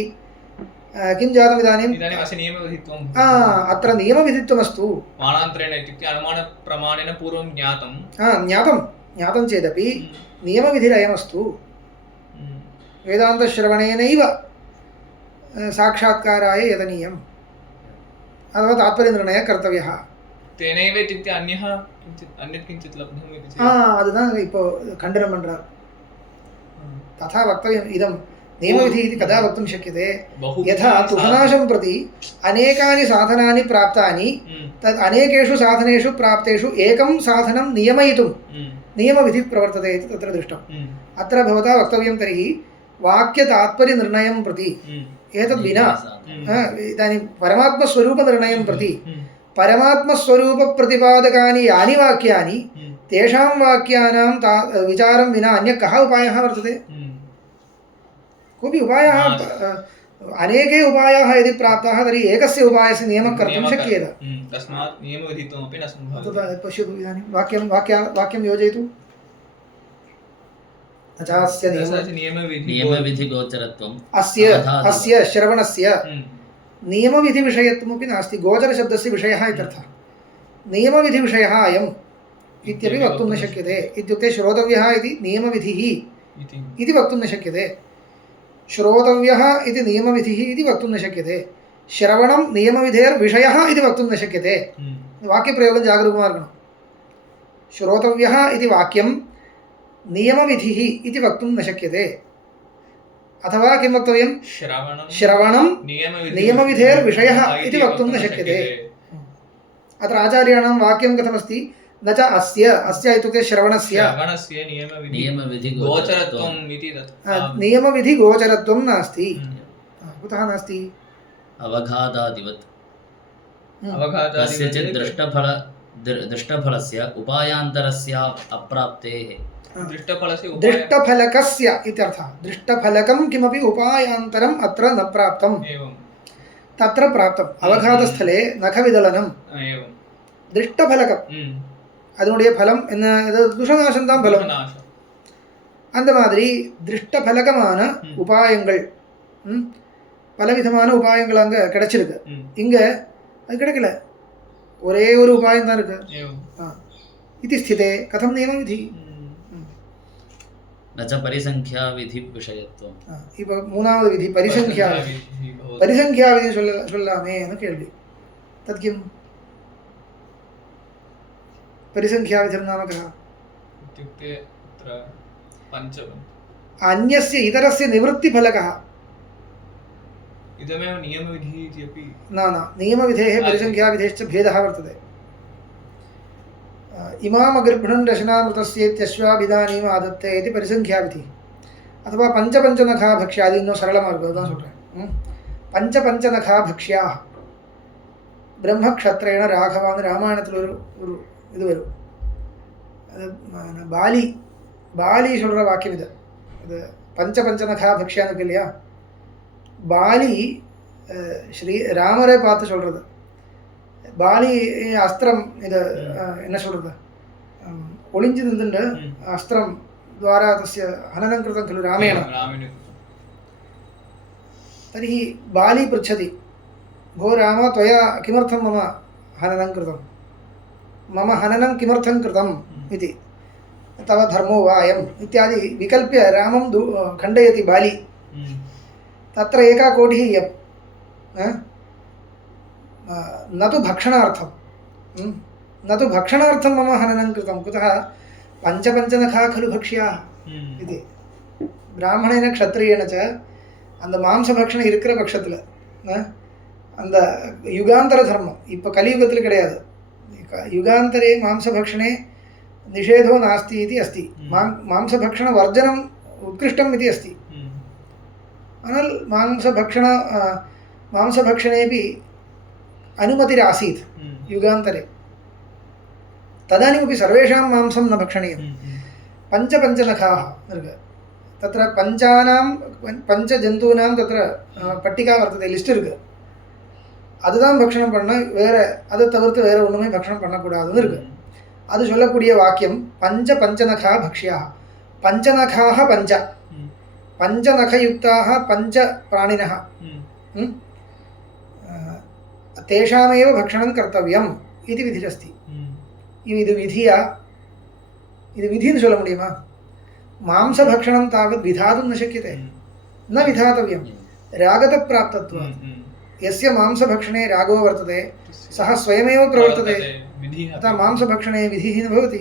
किं जातम् इदानीम् अस्य नियमविधित्वम् अत्र नियमविधित्वमस्तु मानान्तरेण इत्युक्ते अनुमानप्रमाणेन पूर्वं ज्ञातं चेदपि नियमविधिरयमस्तु वेदान्तश्रवणेनैव साक्षात्काराय यतनीयम् अथवा तात्पर्यनिर्णयः कर्तव्यः तेनैव इत्युक्ते अन्यत् किञ्चित् लब्धम् इति அதுதான் இப்போ खण्डनं பண்றார் तथा वक्तव्यम् इदं नियमविधिः इति कदा वक्तुं शक्यते यथा तुषनाशं प्रति अनेकानि साधनानि प्राप्तानि तद् अनेकेषु साधनेषु प्राप्तेषु एकं साधनं नियमयितुं नियमविधिः प्रवर्तते इति तत्र दृष्टम् अत्र भवता वक्तव्यं तर्हि वाक्यतात्पर्यनिर्णयं प्रति एतद् विना इदानीं परमात्मस्वरूपनिर्णयं प्रति परमात्मस्वरूपप्रतिपादकानि यानि वाक्यानि तेषां वाक्यानां विचारं विना अन्यः कः उपायः वर्तते कोऽपि उपायः अनेके उपायाः यदि प्राप्ताः तर्हि एकस्य उपायस्य नियमः कर्तुं शक्येत तस्मात् नियमविधित्वमपि न सम्भवति पश्यतु इदानीं वाक्यं योजयतु अचास्य नियमविधिगोचरत्वम् अस्य श्रवणस्य नियमविधिविषयत्वमपि नास्ति गोचरशब्दस्य विषयः इत्यर्थः नियमविधिविषयः अयम् इत्यपि वक्तुं न शक्यते इत्युक्ते श्रोतव्यः इति नियमविधिः इति वक्तुं न शक्यते श्रोतव्यः इति नियमविधिः इति वक्तुं न शक्यते श्रवणं नियमविधेर्विषयः इति वक्तुं न शक्यते वाक्यप्रयोगं जागरूकमार्गणं श्रोतव्यः इति वाक्यं नियमविधिः इति वक्तुं न शक्यते अथवा किं वक्तव्यं श्रवणं नियमविधेर्विषयः इति वक्तुं न शक्यते अत्र आचार्याणां वाक्यं कथमस्ति न च अस्य इत्युक्ते श्रवणस्य नियमविधिगोचरत्वं नास्ति कुतः नास्ति अवघातादिवत् कस्यचित् दृष्टफलस्य उपायान्तरस्य अप्राप्तेः दृष्टफलकस्य इत्यर्थः दृष्टफलकं किमपि उपायान्तरम् अत्र न प्राप्तम् तत्र प्राप्तम् अवघातस्थले नखविदलनं दृष्टफलकम् அதனுடைய பலம் என்ன துஷநாசம் தான் பலம் அந்த மாதிரி திருஷ்டபலகமான உபாயங்கள் பலவிதமான உபாயங்கள் அங்கே கிடைச்சிருக்கு இங்கே அது கிடைக்கல ஒரே ஒரு உபாயம் தான் இருக்கு இது ஸ்திதே கதம் நியமவிதி न च परिसङ्ख्याविधिविषयत्वम् இப்போ மூணாவது விதி பரிசங்கியா பரிசங்கியா விதி சொல்லாமே கேள்வி தத் கிம் परिसंख्या विधिर् नाम कः इत्युक्ते अत्र पञ्चमम् अन्यस्य इतरस्य निवृत्तिफलकः इदमेव नियमविधिः इति अपि न नियमविधेः परिसंख्याविधेश्च भेदः वर्तते इमामगर्भणं रचनामृतस्येत्यश्वाभिधानीम् आदत्ते इति परिसंख्याविधिः अथवा पंचपंचनखा भक्ष्यादि इन्नो सरलमार्गं தான் சொல்றேன் पंचपंचनखा भक्ष्याः ब्रह्मक्षत्रेण राघवान् रामायणத்தில் ஒரு இது வரும் அது பாலி சொல்கிற வாக்கியம் இது அது பஞ்சபஞ்சனகா பக்ஷியான்னு இருக்கு இல்லையா பாலி ஸ்ரீ ராமரை பார்த்து சொல்கிறது பாலி அஸ்திரம் இது என்ன சொல்கிறது ஒளிஞ்சு நின்றுண்டு அஸ்திரம் द्वारा तस्य हननं कृतं खलु रामेण तर्हि बाली पृच्छति भो राम त्वया किमर्थं मम हननं कृतं मम हननं किमर्थं कृतम् इति तव धर्मो वा अयम् इत्यादि विकल्प्य रामं खण्डयति बाली तत्र एका कोटिः इयं न तु भक्षणार्थं मम हननं कृतं कुतः पंचपंचनखा खलु भक्ष्याः इति பிராமணேன க்ஷத்ரியேன ச அந்த மாம்சபக்ஷணம் இருக்கிற பட்சத்தில் அந்த யுகாந்தர தர்மம் இப்போ கலியுகத்தில் கிடையாது युगान्तरे मांसभक्षणे निषेधो नास्ति इति अस्ति मांसभक्षणवर्जनम् उत्कृष्टम् इति अस्ति अनल् मांसभक्षणेपि अनुमतिरासीत् युगान्तरे तदानीमपि सर्वेषां मांसं न भक्षणीयं पञ्चपञ्चनखाः तत्र पञ्चजन्तूनां तत्र पट्टिका वर्तते लिस्ट् इरुक्कु அதுதான் பக்ஷணம் பண்ண வேற அதை தவிர்த்து வேற ஒன்றுமே பக்ஷணம் பண்ணக்கூடாதுன்னு இருக்கு அது சொல்லக்கூடிய வாக்கியம் பஞ்சநகா பக்ஷ்யா பஞ்சநகாः பஞ்சநகயுக்தாः பஞ்ச பிராணினः तेषामेव भक्षणं कर्तव्यम् इति विधिरस्ति இது விதியா இது விதின்னு சொல்ல முடியுமா மாம்சபக்ஷணம் तावत् विधातुं न शक्यते न विधातव्यं रागतः प्राप्तत्वात् यस्य मांसभक्षणे रागो वर्तते सः स्वयमेव प्रवर्तते अतः मांसभक्षणे विधिः न भवति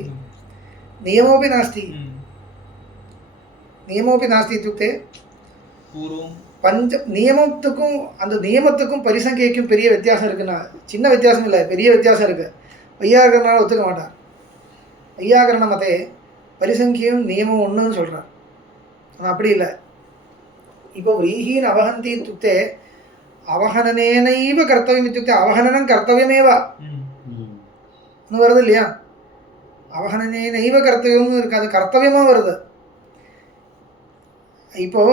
नियमोपि नास्ति इत्युक्ते பஞ்ச நியமத்துக்கும் அந்த நியமத்துக்கும் பரிசங்கைக்கும் பெரிய வித்தியாசம் இருக்குன்னா சின்ன வித்தியாசம் இல்லை பெரிய வித்தியாசம் இருக்குது வையாகரனால் ஒத்துக்க மாட்டார் வையாகரண மதே பரிசங்கியும் நியமம் ஒன்றுன்னு சொல்கிறார் ஆனால் அப்படி இல்லை இப்போ व्रीहीन् அவஹந்தி इत्युक्ते அவஹனனேனைவ கர்த்தவியம் இत्युक्ते அவஹனனம் கர்த்தவியமேவ வருது இல்லையா அவஹனனேனைவ கர்த்தவியம்னு இருக்கு அது கர்த்தவியமாக வருது இப்போ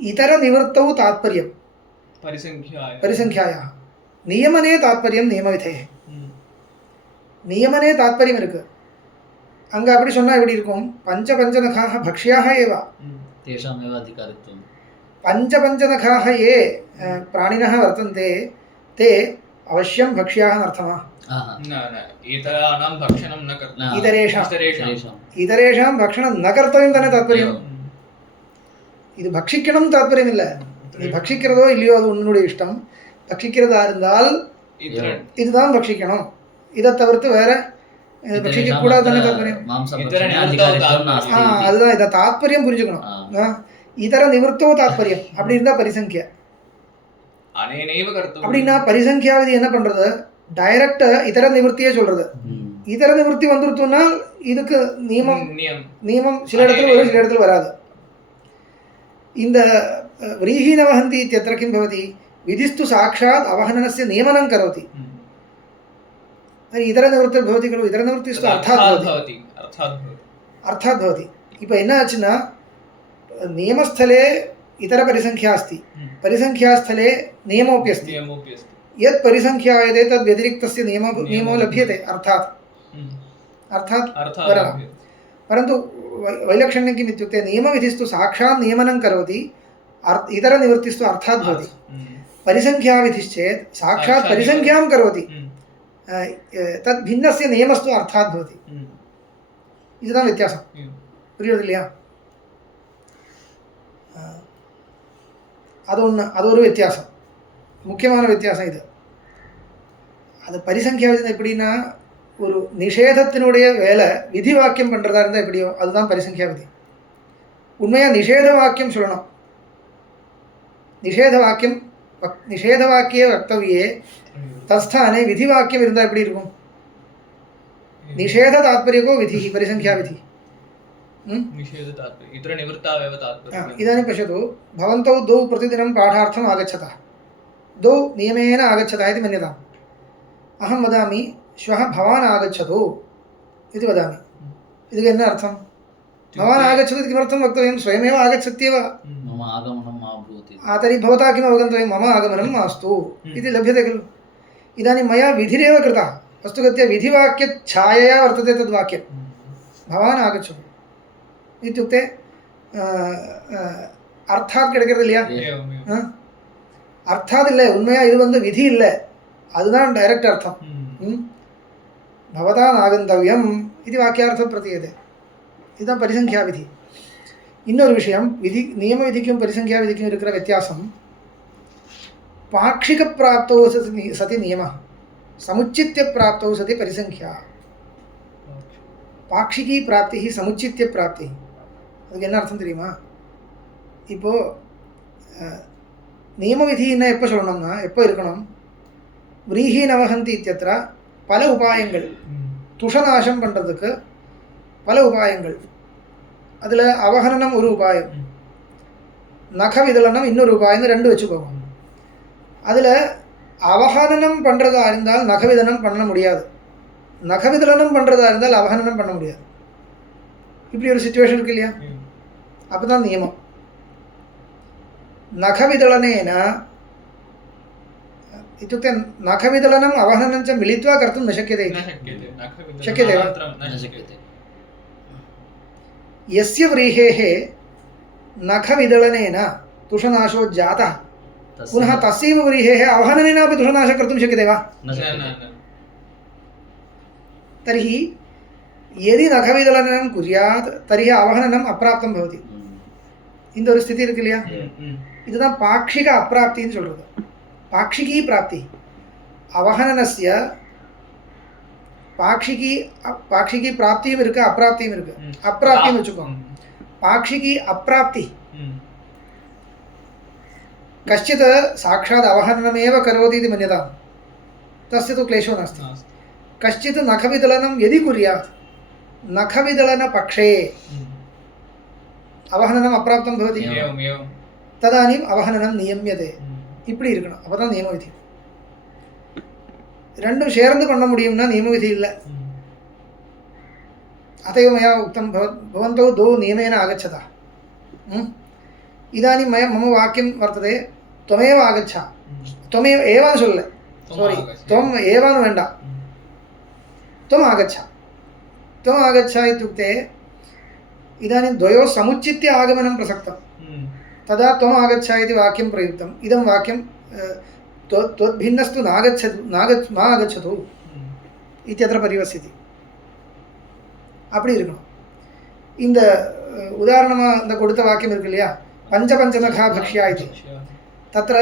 इतर निवृत्तौ तात्पर्यं परिसंख्यायाः नियमने तात्पर्यं नियमविधेः नियमने तात्पर्यம் இருக்கு அங்க அப்படி சொன்னா எப்படி இருக்கும் பஞ்சபஞ்சநகாः भक्ष्याः एव तेषामेव अधिकारित्वं पञ्चपञ्चनखाः ये प्राणिनः वर्तन्ते ते अवश्यं भक्ष्याः अर्थमा इतराणां भक्षणं न कर्तव्यम् इतरेषां भक्षणं न कर्तव्यं ताने तात्पर्यम् இது பக்ஷிக்கணும் தாற்பயம் இல்லை நீ பக்ஷிக்கிறதோ இல்லையோ அது உன்னுடைய இஷ்டம் பக்ஷிக்கிறதா இருந்தால் இதுதான் பக்ஷிக்கணும் இதை தவிர்த்து வேற பக்ஷிக்க கூடாதுன்னு தாற்பயம் அதுதான் இதை தாற்பயம் புரிஞ்சுக்கணும் இதர நிவர்த்தோ தாற்பயம் அப்படி இருந்தா பரிசங்கியா அப்படின்னா பரிசங்கியாவது என்ன பண்றது டைரக்ட் இதர நிவர்த்தியே சொல்றது இதர நிவர்த்தி வந்துருத்தோம்னா இதுக்கு நியமம் சில இடத்துல வரும் சில இடத்துல வராது இந்த व्रीहीन् अवहन्ति इत्यत्र किं भवति विधिस्तु साक्षात् अवहननस्य नियमनं करोति तर्हि इतरनिवृत्तिर्भवति खलु इतरनिवृत्तिस्तु अर्थात् भवति இப்போ என்ன ஆச்சுன்னா नियमस्थले इतरपरिसंख्या अस्ति परिसंख्यास्थले नियमोऽपि अस्ति यत् परिसंख्यायते तद् व्यतिरिक्तस्य नियमो लभ्यते अर्थात् परन्तु वैलक्षण्यं किम् इत्युक्ते नियमविधिस्तु साक्षात् नियमनं करोति इतरनिवृत्तिस्तु अर्थात् भवति परिसंख्याविधिश्चेत् साक्षात् परिसंख्यां करोति तद् भिन्नस्य नियमस्तु अर्थात् भवति இதுதான் வித்தியாசம். புரியுறது இல்லையா? அது ஒரு வித்தியாசம், முக்கியமான வித்தியாசம் இது. அது பரிசங்கியா எப்படின்னா, ஒரு நிஷேதத்தினுடைய வேலை விதி வாக்கியம் பண்ணுறதா இருந்தால் எப்படியோ அதுதான் பரிசங்கியா விதி. உண்மையாக நிஷேத வாக்கியம் சொல்லணும். நிஷேத வாக்கிய வக்தவியே தஸ்தானே விதி வாக்கியம் இருந்தால் எப்படி இருக்கும்? निषेध तात्पर्यको विधिः परिसंख्या विधिः निषेध तात्पर्य इतर निवृत्तावेव तात्पर्यम्। इदानीं पश्यतु, भवन्तौ द्वौ प्रतिदिनं पाठार्थम् आगच्छतः, द्वौ नियमेन आगच्छतः इति मन्यताम्। अहं वदामि श्वः भवान् आगच्छतु इति वदामि। इति न अर्थं? भवान् आगच्छतु इति किमर्थं वक्तव्यं? स्वयमेव आगच्छत्येव। मम आगमनं मा भूति। तर्हि भवता किम् अवगन्तव्यं? मम आगमनं मास्तु इति लभ्यते खलु। इदानीं मया विधिरेव कृता, वस्तुगत्या विधिवाक्यछायया वर्तते तद्वाक्यं। भवान् आगच्छतु इत्युक्ते अर्थात् किडक्किறது இல்லையா? अर्थात् இல்லை, உண்மையா இது வந்து விதி இல்லை, அதுதான் டைரக்ட் அர்த்தம். भवता आगन्तव्यम् इति वाक्यार्थं प्रतीयते. இதுதான் பரிசங்கியா விதி. இன்னொரு விஷயம், விதி நியம விதிக்கும் பரிசங்கியா விதிக்கும் இருக்கிற வித்தியாசம், पाक्षिक प्राप्तौ सति नियमः, समुचित्य प्राप्तौ सति परिसंख्या। पाक्षिकी प्राप्ति समुचित्य प्राप्ति, அதுக்கு என்ன அர்த்தம் தெரியுமா? இப்போ நியம விதினா எப்போ சொல்லணும்னா, எப்போ இருக்கணும்? व्रीहि नवहन्ति इत्यत्र பல உபாயங்கள், துஷநாசம் பண்ணுறதுக்கு பல உபாயங்கள். அதில் அவகனனம் ஒரு உபாயம், நக விதலனம் இன்னொரு உபாயம், ரெண்டு வச்சுக்கோங்க. அதில் அவகனனம் பண்ணுறதா இருந்தால் நகவிதனம் பண்ண முடியாது, நகவிதலனம் பண்ணுறதா இருந்தால் அவகனனம் பண்ண முடியாது. இப்படி ஒரு சிச்சுவேஷன் இருக்கு இல்லையா? அப்போ தான் நியமம். நகவிதலனேன इत्युक्ते नखविदलनम् अवहननं च मिलित्वा कर्तुं न शक्यते। शक्यते वा? यस्य व्रीहेः नखविदलनेन तुषनाशो जातः, पुनः तस्यैव व्रीहेः अवहननेनापि तुषनाशः कर्तुं शक्यते वा? तर्हि यदि नखविदलनं कुर्यात् तर्हि अवहननम् अप्राप्तं भवति. இந்த ஒரு ஸ்திதி இருக்கு இல்லையா? இதுதான் பாக்ஷிக அப்பிராப்தின்னு சொல்றது. पाक्षिकी प्राप्ति அவகனனஸ்ய पाक्षिकी प्राप्तिயும் இருக்கு, அப்பிராப்தியும் இருக்கு. அப்பிராப்தியும் வச்சுக்கோங்க. पाक्षिकी अप्राप्ति, कश्चित् साक्षात् अवहननमेव करोति इति मन्यताम्, तस्य तु क्लेशो नास्ति. कश्चित् नखविदलनं यदि कुर्यात्, नखविदलनपक्षे अवहननम् अप्राप्तं भवति, तदानीम् अवहननं नियम्यते. இப்படி இருக்கணும், அப்போ தான் நியம விதி. ரெண்டும் சேர்ந்து பண்ண முடியும்னா நியம விதி இல்லை. अतएव मया उक्तं भवन्तौ द्वौ नियमेन आगच्छतः। इदानीं मम वाक्यं वर्तते, त्वमेव आगच्छ, त्वमेव एव न சொல்லல, சாரி, त्वम् एव न வேண்டாம், त्वम् आगच्छ, त्वम् आगच्छ इत्युक्ते इदानीं द्वयोः समुचित्य आगमनं प्रसक्तं, तदा त्वम् आगच्छ इति वाक्यं प्रयुक्तम्. इदं वाक्यं त्वद्भिन्नस्तु मा आगच्छतु इत्यत्र परिवस्यति. அப்படி இருக்கணும். இந்த உதாரணமாக இந்த கொடுத்த வாக்கியம் இருக்கு இல்லையா, பஞ்சநகா பக்ஷ்யா இது, தத்ர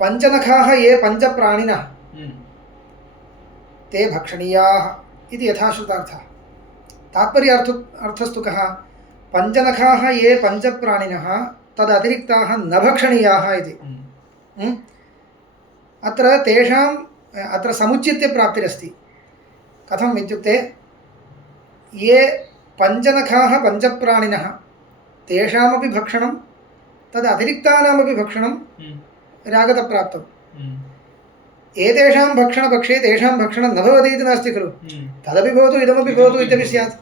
பஞ்சநகாः ये पञ्चप्राणिनः ते भक्षणीयाः इति यथाश्रुतार्थः. तात्पर्यार्थस्तु कः? पञ्चनखाः ये पञ्चप्राणिनः तदतिरिक्ताः न भक्षणीयाः इति. अत्र समुचित्य प्राप्तिरस्ति. कथम् इत्युक्ते, ये पञ्चनखाः पञ्चप्राणिनः तेषामपि भक्षणं, तदतिरिक्तानामपि भक्षणं रागतप्राप्तम्. एतेषां भक्षणपक्षे तेषां भक्षणं न भवति इति नास्ति खलु, तदपि भवतु इदमपि भवतु इत्यपि स्यात्,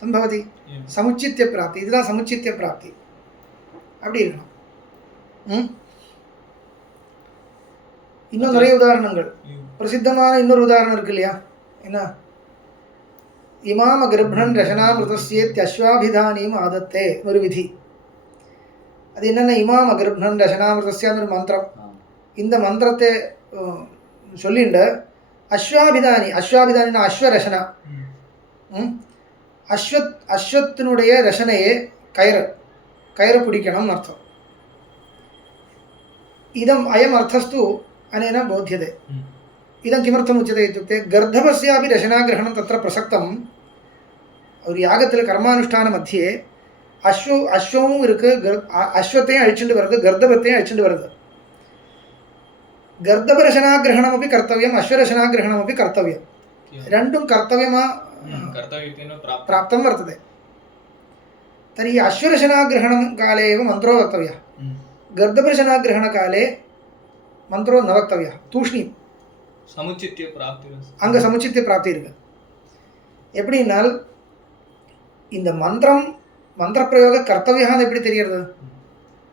सम्भवति. समुचित्य प्राप्ति, இதுதான் சமுச்சித்திய பிராப்தி. அப்படி இருக்கணும். இன்னும் நிறைய உதாரணங்கள், பிரசித்தமான இன்னொரு உதாரணம் இருக்கு இல்லையா, என்ன? இமாம கர்ப்பணன் ரசனாமிருதஸ்யேத்யஸ்வாபிதானீம் ஆதத்தே ஒரு விதி. அது என்னென்ன? இமாம கர்ப்பணன் ரசனாமிருதஸ்யான்னு ஒரு மந்திரம். இந்த மந்திரத்தை சொல்லிண்டு அஸ்வாபிதானினா அஸ்வரசனா, அஸ்வத்தினுடைய ரசனையே கயிறு பிடிக்கணும்னு அர்த்தம். இதம் அயம் அர்த்தஸ்து அனேன போध्यते. இதம் கிமர்த்தம் உச்சते इत्युक्ते गर्दभस्यापि रशनाग्रहणं तत्र प्रसक्तं. ஒரு யாகத்தில் கர்மானுஷ்டான மத்தியே அஸ்வமும் இருக்கு, அஸ்வத்தையும் அழிச்சுட்டு வருது, கர்தபத்தையும் அழிச்சுட்டு வருது. கர்தபரசனாகிரகணமப்பி கர்த்தவியம், அஸ்வரசனாகிரகணமப்பி கர்த்தவியம். ரெண்டும் கர்த்தவியமா प्राप्तं वर्तते. तर्हि अश्वरशनाग्रहणं काले एव मन्त्रो वक्तव्यः, गर्दभरशनाग्रहणकाले मन्त्रो न वक्तव्यः. तूष्णीं சமுச்சித்திய பிராப்தி, அங்கே சமுச்சித்திய பிராப்தி இருக்கு. எப்படின்னால் இந்த மந்திரப்பிரயோக கர்த்தவியான்னு எப்படி தெரிகிறது?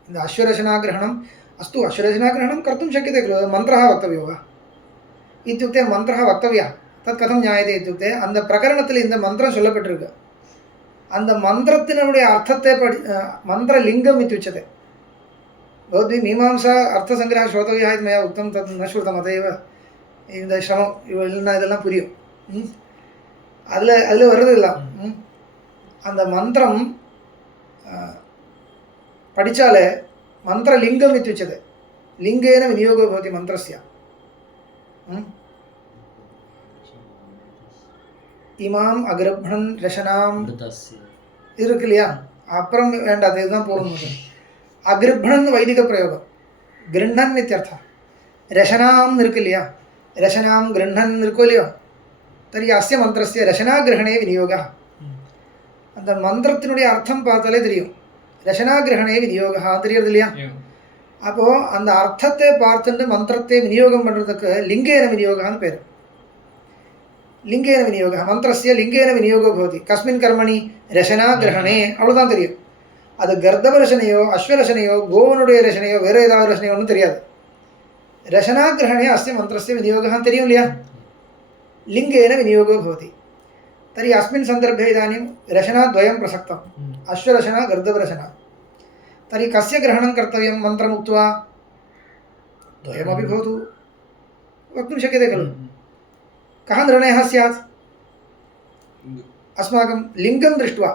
இந்த அஸ்வரசனாகிரகணம் अस्तु अश्वरचनाग्रहणं कर्तुं शक्यते खलु, मन्त्रः वक्तव्यो वा इत्युक्ते मन्त्रः वक्तव्यः. तत् कथं ज्ञायते इत्युक्ते அந்த பிரகரணத்தில் இந்த மந்திரம் சொல்லப்பட்டிருக்கு. அந்த மந்திரத்தினுடைய அர்த்தத்தை मन्त्रलिङ्गम् इत्युच्यते. भवद्भिः मीमांसा अर्थसङ्ग्रहः श्रोतव्यः इति मया उक्तं, तत् न श्रुतम्, अत एव இந்த சிரமம் இல்லைன்னா இதெல்லாம் புரியும். அதில் வருது இல்லை. அந்த மந்திரம் படித்தாலே मन्त्रलिङ्गम् इत्युच्यते. लिङ्गेन विनियोगो भवति मन्त्रस्य. इमाम् अगृह्णन् रशनाम् इरुक्कु இல்லையா, அப்புறம் வேண்டாம், இதுதான் போகணும். अगृह्णन् वैदिक प्रयोगம், गृह्णन् इत्यर्थः. रशनाम् இருக்கு இல்லையா, रशनाम् गृह्णन् இருக்கோ இல்லையோ, तर्हि अस्य मन्त्रस्य रशनाग्रहणे विनियोगः. அந்த மந்திரத்தினுடைய அர்த்தம் பார்த்தாலே தெரியும், ரசனாகிரகணே விநியோகா தெரியுறது இல்லையா. அப்போது அந்த அர்த்தத்தை பார்த்துட்டு மந்திரத்தை விநியோகம் பண்ணுறதுக்கு லிங்கேன விநியோகான்னு பேர். லிங்கேன விநியோக மந்திரஸ்ய லிங்கேன விநியோகோ பவதி. கஸ்மின் கர்மணி ரசனாகிரகணே, அவ்வளோதான் தெரியும். அது கர்தப ரசனையோ அஸ்வரசனையோ கோவனுடைய ரசனையோ வேறு ஏதாவது ரசனையோ ஒன்றும் தெரியாது. ரசனாகிரகணே அஸ்ய மந்திரஸ்ய விநியோகான்னு தெரியும் இல்லையா. லிங்கேன விநியோகோ பவதி. तर्हि अस्मिन् सन्दर्भे इदानीं रशनाद्वयं प्रसक्तम्, अश्वरशना गर्दभरशना. तर्हि कस्य ग्रहणं कर्तव्यं मन्त्रम् उक्त्वा? द्वयमपि भवतु वक्तुं शक्यते खलु. कः निर्णयः स्यात्? अस्माकं लिङ्गं दृष्ट्वा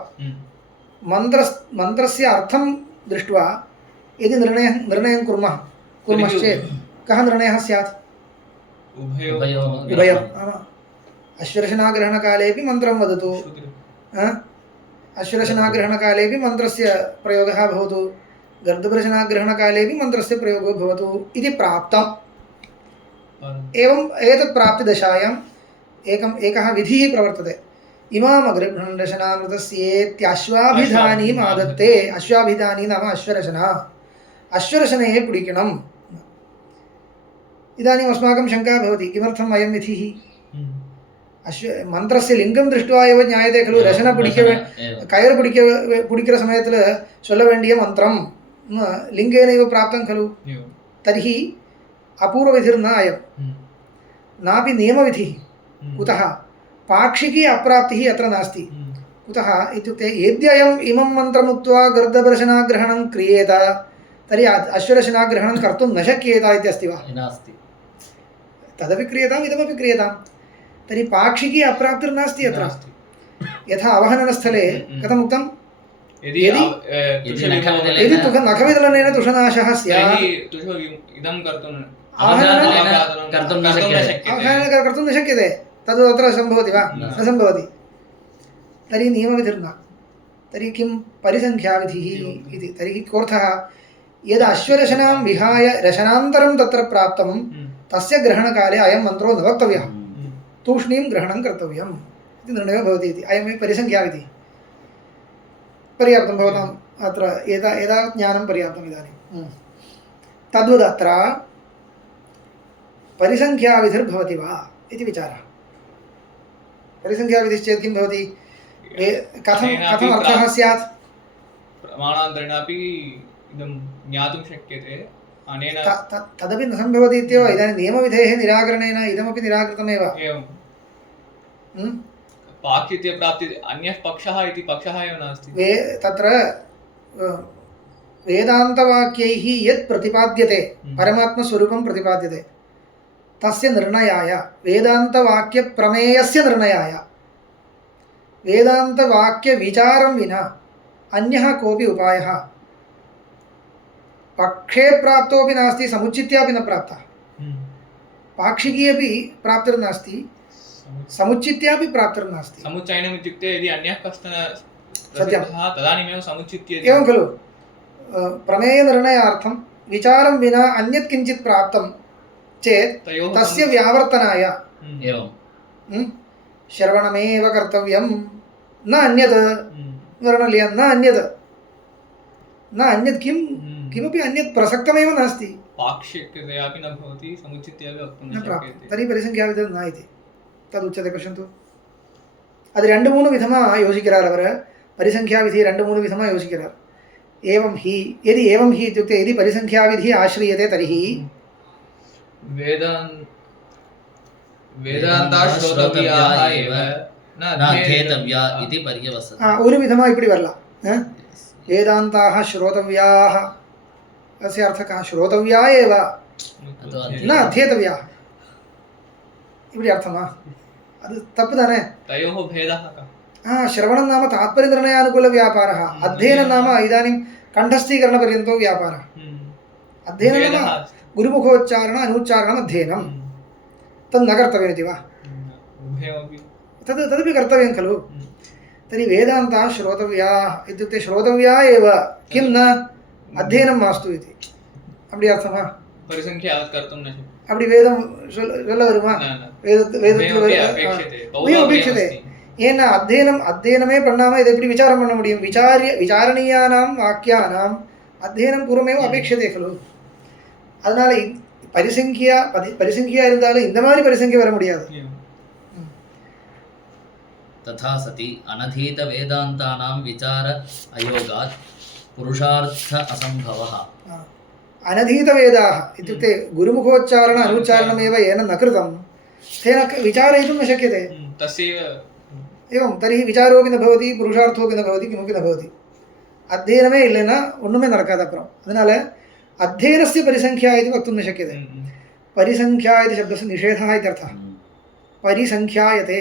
मन्त्रस्य अर्थं दृष्ट्वा यदि निर्णयं कुर्मश्चेत् कः निर्णयः स्यात्? उभयम्. अश्वरशनाग्रहणकालेपि मन्त्रं वदतु, अश्वरशनाग्रहणकालेपि मन्त्रस्य प्रयोगः भवतु, गर्दभरशनाग्रहणकालेपि मन्त्रस्य प्रयोगो भवतु इति प्राप्तम्. एवम् एतत् प्राप्तिदशायाम् एकः विधिः प्रवर्तते. इमाम् अगृह्णन् रशनामृतस्येत्यश्वाभिधानीम् आदत्ते. अश्वाभिधानी नाम अश्वरशना, अश्वरशने पुडिकणम्. इदानीम् अस्माकं शङ्का भवति, किमर्थम् अयं विधिः? மந்திரस्य லிங்கம் திருஷ்டுவா एव ज्ञायते खलु. रशन कयर् पिडिक्किற समयத்தில் சொல்ல வேண்டிய மந்திரம் लिङ्गेनैव प्राप्तं खलु. तर्हि अपूर्वविधिर्न अयं, नापि नियमविधिः. कुतः? पाक्षिकी अप्राप्तिः अत्र नास्ति. कुतः इत्युक्ते यद्ययम् इमं मन्त्रम् उक्त्वा गर्दभरशनाग्रहणं क्रियेत तर्हि अश्वरशनाग्रहणं कर्तुं न शक्येत इति अस्ति वा? नास्ति. तदपि क्रियताम्, इदमपि क्रियताम्. तर्हि पाक्षिकी अप्राप्तिर्नास्ति अत्र. यथा अवहननस्थले कथमुक्तं, यदि नखविदलनेन तुषनाशः स्यात्, अवहननं कर्तुं न शक्यते. तद् अत्र सम्भवति वा? न सम्भवति. तर्हि नियमविधिर्न. तर्हि किं परिसङ्ख्याविधिः इति. तर्हि कोऽर्थः? यद् अश्वरशनां विहाय रशनान्तरं तत्र प्राप्तं तस्य ग्रहणकाले अयं मन्त्रो न वक्तव्यः, तूष्णीं ग्रहणं कर्तव्यम् इति निर्णयो भवति इति. अयमेव परिसङ्ख्याविधिः. पर्याप्तं भवताम् अत्र एतावत् ज्ञानं पर्याप्तम् इदानीं. तद्वद् अत्र परिसङ्ख्याविधिर्भवति वा इति विचारः. परिसङ्ख्याविधिश्चेत् किं भवति? कथम् अर्थः स्यात्? प्रमाणान्तरेणापि इदं ज्ञातुं शक्यते. अनेन तदपि न सम्भवति इत्येव. इदानीं नियमविधेः निराकरणेन इदमपि निराकृतमेव. पाक्यस्य प्राप्ति अन्यः पक्षः इति पक्षः एव नास्ति. तत्र वेदान्तवाक्यैः यत् प्रतिपाद्यते, परमात्मस्वरूपं प्रतिपाद्यते, तस्य निर्णयाय, वेदान्तवाक्यप्रमेयस्य निर्णयाय, वेदान्तवाक्यविचारं विना अन्यः कोऽपि उपायः पक्षे प्राप्तोऽपि नास्ति, समुचित्यापि न प्राप्तः। पाक्षिकी अपि प्राप्तिर्नास्ति, समुचित्यापि प्राप्तिर्नास्ति। समुच्चयनम् इत्युक्ते यदि अन्यः कश्चन सत्यं प्रसिद्धः तदानीमेव समुचित्य एवं खलु। प्रमेयनिर्णयार्थं विचारं विना अन्यत् किञ्चित् प्राप्तं चेत् तस्य व्यावर्तनाय श्रवणमेव कर्तव्यं, न अन्यत्। वर्णलीयं न अन्यत्, न अन्यत् किं किमपि अन्यत् प्रसक्तमेव नास्ति। पाक्षिकतयापि न भवति, समुचित्यापि वक्तुं न शक्यते। तर्हि परिसंख्याविधं न इति तदुच्यते। पश्यन्तु, அது 2-3 விதமாக யோசிக்கிறார் அவர். परिसंख्याविधि 2-3 விதமாக யோசிக்கிறார். एवं हि, यदि एवं हि इत्युक्ते यदि परिसंख्याविधिः आश्रियते तर्हि वेदान्ताः श्रोतव्याः एव न अध्येतव्या इति पर्यवसति. ഒരു വിധமாக இப்படி வரலாம். वेदान्ताः श्रोतव्याः, अस्य अर्थः कः? श्रोतव्या एव न अध्येतव्याः, இப்படி அர்த்தமா? அது தப்பு தானே? तयोः भेदः कः? श्रवणं नाम तात्पर्यनिर्णयानुकूलव्यापारः, अध्ययनं नाम इदानीं कण्ठस्थीकरणपर्यन्तो व्यापारः। अध्ययनं नाम गुरुमुखोच्चारण अनुच्चारणम् अध्ययनं, तद् न कर्तव्यमिति वा? तदपि कर्तव्यं खलु। तर्हि वेदान्ताः श्रोतव्याः इत्युक्ते श्रोतव्या एव, किं न अध्ययनं मास्तु इति, அப்படி அர்த்தமா? परिसंख्या कर्तुं न शक्यते। அப்படி வேதம் சொல்ல வருமா? வேதத்தில் அபேட்சதே. ஏன்னா அத்தியனமே பண்ணாமல் இதை எப்படி விசாரம் பண்ண முடியும்? விசாரணீயானாம் வாக்கியானாம் அத்தியனம் பூர்வமேவ அபேட்சதே खलु. அதனால பரிசங்கியா இருந்தாலும் இந்த மாதிரி பரிசங்கியா வர முடியாது. तथा सति अनधीत वेदान्तानां विचार अयोगात् पुरुषार्थ असम्भवः. अनधीतवेदाः इत्युक्ते गुरुमुखोच्चारण अनुच्चारणमेव येन न कृतं तेन विचारयितुं न शक्यते। एवं तर्हि विचारोपि न भवति, पुरुषार्थोपि न भवति, किमपि न भवति। अध्ययनமே இல்லைன்னா ஒன்றுமே நடக்காது. அப்புறம் அதனால अध्ययनस्य परिसंख्या इति वक्तुं न शक्यते। परिसंख्या इति शब्दस्य निषेधः इत्यर्थः। परिसंख्यायते,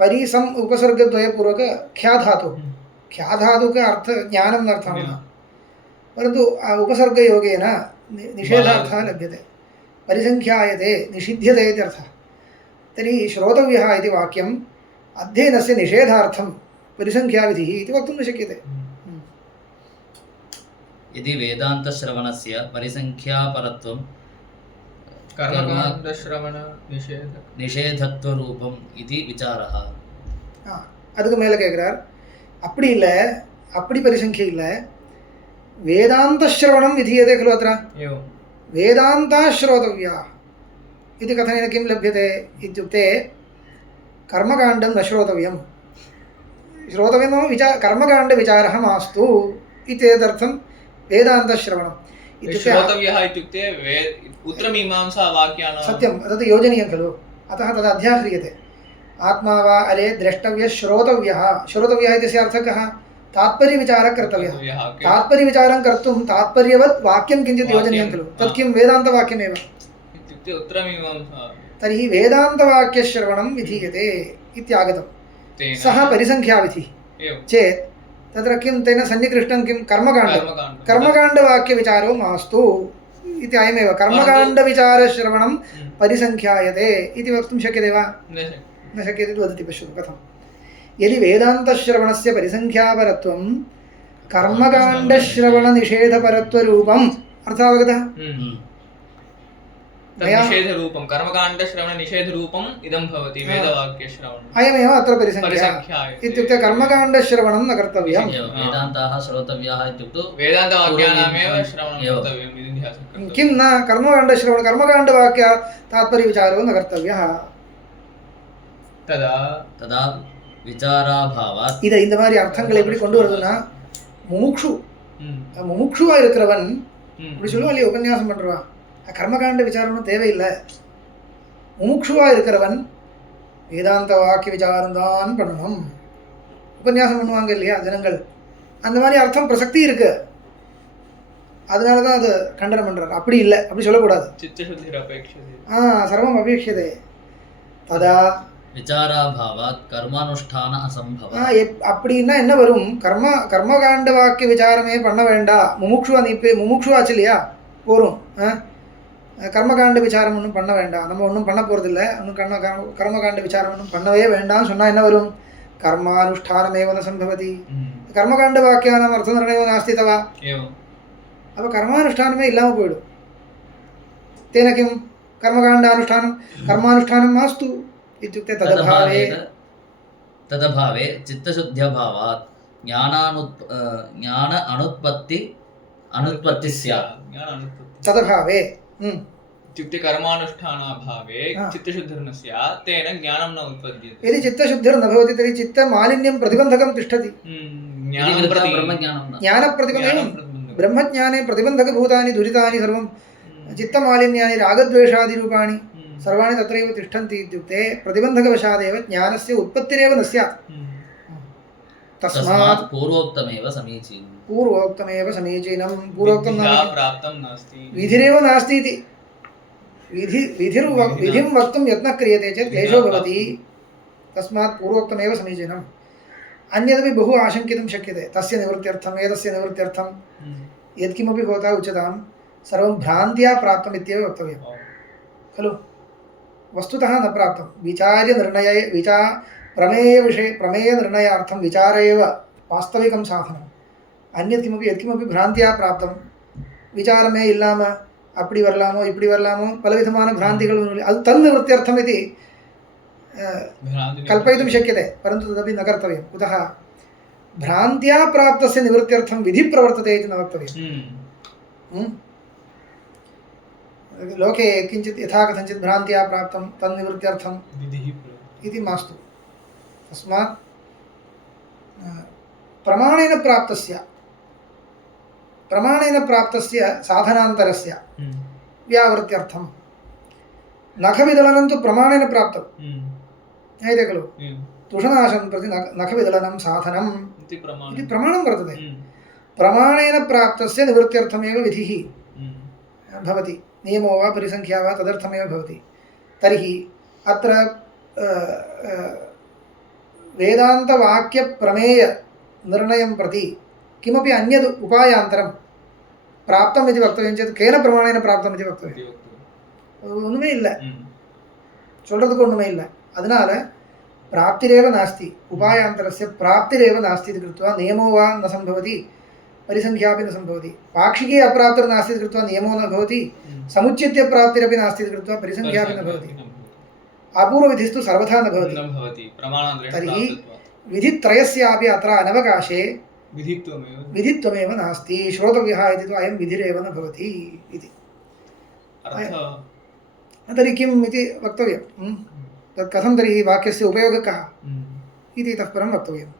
परिसम् उपसर्गद्वयपूर्वक ख्याधातुः, ख्याधातुः अर्थ ज्ञानं अर्थः, परन्तु उपसर्गयोगेन निषेधार्थः लभ्यते। परिसंख्यायते निषिध्यते इत्यर्थः। तर्हि श्रोतव्यः इति वाक्यम् अध्ययनस्य निषेधार्थं परिसंख्याविधिः इति वक्तुं न शक्यते। यदि वेदान्तश्रवणस्य परिसंख्यापरत्वं कर्मकाण्डश्रवण निषेधत्वरूपम् इति विचारः. அதுக்கு மேலே கேட்குறார், அப்படி இல்லை, அப்படி परिसंख्या இல்லை, वेदान्तश्रवणं विधीयते खलु अत्र। वेदान्ताः श्रोतव्याः इति कथनेन किं लभ्यते इत्युक्ते कर्मकाण्डं न श्रोतव्यं, श्रोतव्यं नाम कर्मकाण्डविचारः मास्तु इत्येतदर्थं वेदान्तश्रवणम् इत्युक्ते श्रोतव्यः इत्युक्ते उत्तरमीमांसा वाक्यानां सत्यं तत् योजनीयं खलु। अतः तद् अध्याह्रियते। आत्मा वा अरे द्रष्टव्यः श्रोतव्यः, श्रोतव्यः इत्यस्य अर्थः कः? तात्पर्यविचारः कर्तव्यः। तात्पर्यविचारं कर्तुं तात्पर्यवत् वाक्यं किञ्चित् योजनीयं खलु। तत् किं? वेदान्तवाक्यमेव इत्युक्ते उत्तरमीमांसा। तर्हि वेदान्तवाक्यश्रवणं विधीयते इत्यागतं, सः परिसंख्याविधिः चेत् तत्र किं तेन सन्निकृष्टं किं? कर्मकाण्डवाक्यविचारो मास्तु इति अयमेव। कर्मकाण्डविचारश्रवणं परिसंख्यायते इति वक्तुं शक्यते वा? न शक्यते इति वदति। पश्यतु कथं। यदि वेदान्तश्रवणस्य परिसंख्यापरत्वं कर्मकाण्डश्रवणनिषेधपरत्वरूपम् अर्थावगतः? निषेधरूपं कर्मकाण्डश्रवणनिषेधरूपम् इदं भवति वेदवाक्यश्रवणम्। अयमेव अत्र परिसंख्या इत्युक्ते कर्मकाण्डश्रवणं न कर्तव्यं। वेदान्ताः श्रोतव्याः इत्युक्ते वेदान्तवाक्यानामेव श्रवणं कर्तव्यम् इति ध्यासः। किं न कर्मकाण्डश्रवण, कर्मकाण्डवाक्य तात्पर्यविचारो न कर्तव्यः। तदा விசாராபாவாத். இதை இந்த மாதிரி அர்த்தங்களை எப்படி கொண்டு வருதுன்னா, முமுட்சுவா இருக்கிறவன் இப்படி சொல்லுவா இல்லையா, உபன்யாசம் பண்ணுறான், கர்மகாண்ட விசாரம்னு தேவையில்லை. முமுட்சுவா இருக்கிறவன் வேதாந்த வாக்கிய விசாரம் தான் பண்ணணும். உபன்யாசம் பண்ணுவாங்க இல்லையா ஜனங்கள், அந்த மாதிரி அர்த்தம் பிரசக்தி இருக்கு, அதனால தான் அது கண்டனம் பண்ணுறாரு. அப்படி இல்லை, அப்படி சொல்லக்கூடாது. சர்வம் அபேட்சதே. ததா விசாராபாவாத் கர்மானுஷ்டான அசம்பவ. அப்படின்னா என்ன வரும்? கர்மகாண்ட வாக்கிய விசாரமே பண்ண வேண்டாம். முமுட்சுவாச்சு இல்லையா, போரும். கர்மகாண்ட விசாரம் ஒன்றும் பண்ண வேண்டாம், நம்ம ஒன்றும் பண்ண போகிறதில்ல, ஒன்றும் கர்மகாண்ட விசாரம் ஒன்றும் பண்ணவே வேண்டாம்னு சொன்னால் என்ன வரும்? கர்மானுஷ்டானமேவ ந சம்பவதி. கர்மகாண்ட வாக்கியானாம் அர்த்த நிர்ணயோ நாஸ்தி தவா. அப்போ கர்மானுஷ்டானமே இல்லாமல் போயிடும். तेन किं कर्मानुष्ठानं मास्तु इत्युक्ते तदभावे चित्तशुद्ध्यभावात् ज्ञान अनुत्पत्ति स्यात्. तदभावे इत्युक्ते कर्मानुष्ठानाभावे चित्तशुद्धिर्न स्यात्, तेन ज्ञानं न उत्पद्यते. यदि चित्तशुद्धिर्न भवति तर्हि चित्तमालिन्यं प्रतिबन्धकं तिष्ठति. ज्ञानप्रतिबन्धकं ब्रह्मज्ञाने प्रतिबन्धकभूतानि दुरितानि सर्वं चित्तमालिन्यानि रागद्वेषादिरूपाणि सर्वाणि तत्रैव तिष्ठन्ति इत्युक्ते प्रतिबन्धकवशादेव ज्ञानस्य उत्पत्तिरेव न स्यात्. तस्मात् पूर्वोक्तमेव समीचीनं. पूर्वोक्तं विधिरेव नास्ति इति. विधिं वक्तुं यत्नः क्रियते चेत् क्लेशो भवति. तस्मात् पूर्वोक्तमेव समीचीनम्. अन्यदपि बहु आशङ्कितुं शक्यते. तस्य निवृत्त्यर्थम् एतस्य निवृत्त्यर्थं यत्किमपि भवता उच्यतां सर्वं भ्रान्त्या प्राप्तम् इत्येव वक्तव्यं खलु. वस्तुतः न प्राप्तं. प्रमेयनिर्णयार्थं विचार एव वास्तविकं साधनम्. अन्यत् किमपि यत्किमपि भ्रान्त्या प्राप्तं विचारमे इल्लामः அப்படி வரலாமோ இப்படி வரலாமோ பலவிதமான பிராந்திகள் அது தன்னிவృత్त्यर्थम् इति कल्पयितुं शक्यते, परन्तु तदपि न कर्तव्यं. कुतः? भ्रान्त्या प्राप्तस्य निवृत्त्यर्थं विधि प्रवर्तते इति न वक्तव्यं. लोके किञ्चित् यथा कथञ्चित् भ्रान्त्या प्राप्तं तन्निवृत्त्यर्थं इति मास्तु. तस्मात् प्रमाणेन प्राप्तस्य साधनान्तरस्य व्यावृत्त्यर्थं. नखविदलनं तु प्रमाणेन प्राप्तं ज्ञायते खलु. तुषनाशं प्रति नखविदलनं साधनम् इति प्रमाणं वर्तते. प्रमाणेन प्राप्तस्य निवृत्त्यर्थमेव विधिः भवति. नियमो वा परिसंख्या वा तदर्थमेव भवति. तर्हि अत्र वेदान्तवाक्यप्रमेयनिर्णयं प्रति किमपि अन्यद् उपायान्तरं प्राप्तम् इति वक्तव्यं चेत् केन प्रमाणेन प्राप्तम् इति वक्तव्यं. ஒன்றுமே இல்லை, சொல்கிறதுக்கு ஒன்றுமே இல்லை. அதனால प्राप्तिरेव नास्ति, उपायान्तरस्य प्राप्तिरेव नास्ति इति कृत्वा नियमो वा न सम्भवति, परिसंख्यापि न सम्भवति. पाक्षिके अप्राप्तिर्नास्ति इति कृत्वा नियमो न भवति, समुच्चित्य प्राप्तिरपि नास्ति इति कृत्वा परिसंख्यापि न भवति. अपूर्वविधिस्तु सर्वथा न भवति. तर्हि विधित्रयस्यापि अत्र अनवकाशे विधित्वमेव नास्ति. श्रोतव्यः इति तु अयं विधिरेव न भवति इति. तर्हि किम् इति वक्तव्यं. तत् कथं तर्हि वाक्यस्य उपयोगः कः इति इतः परं वक्तव्यम्.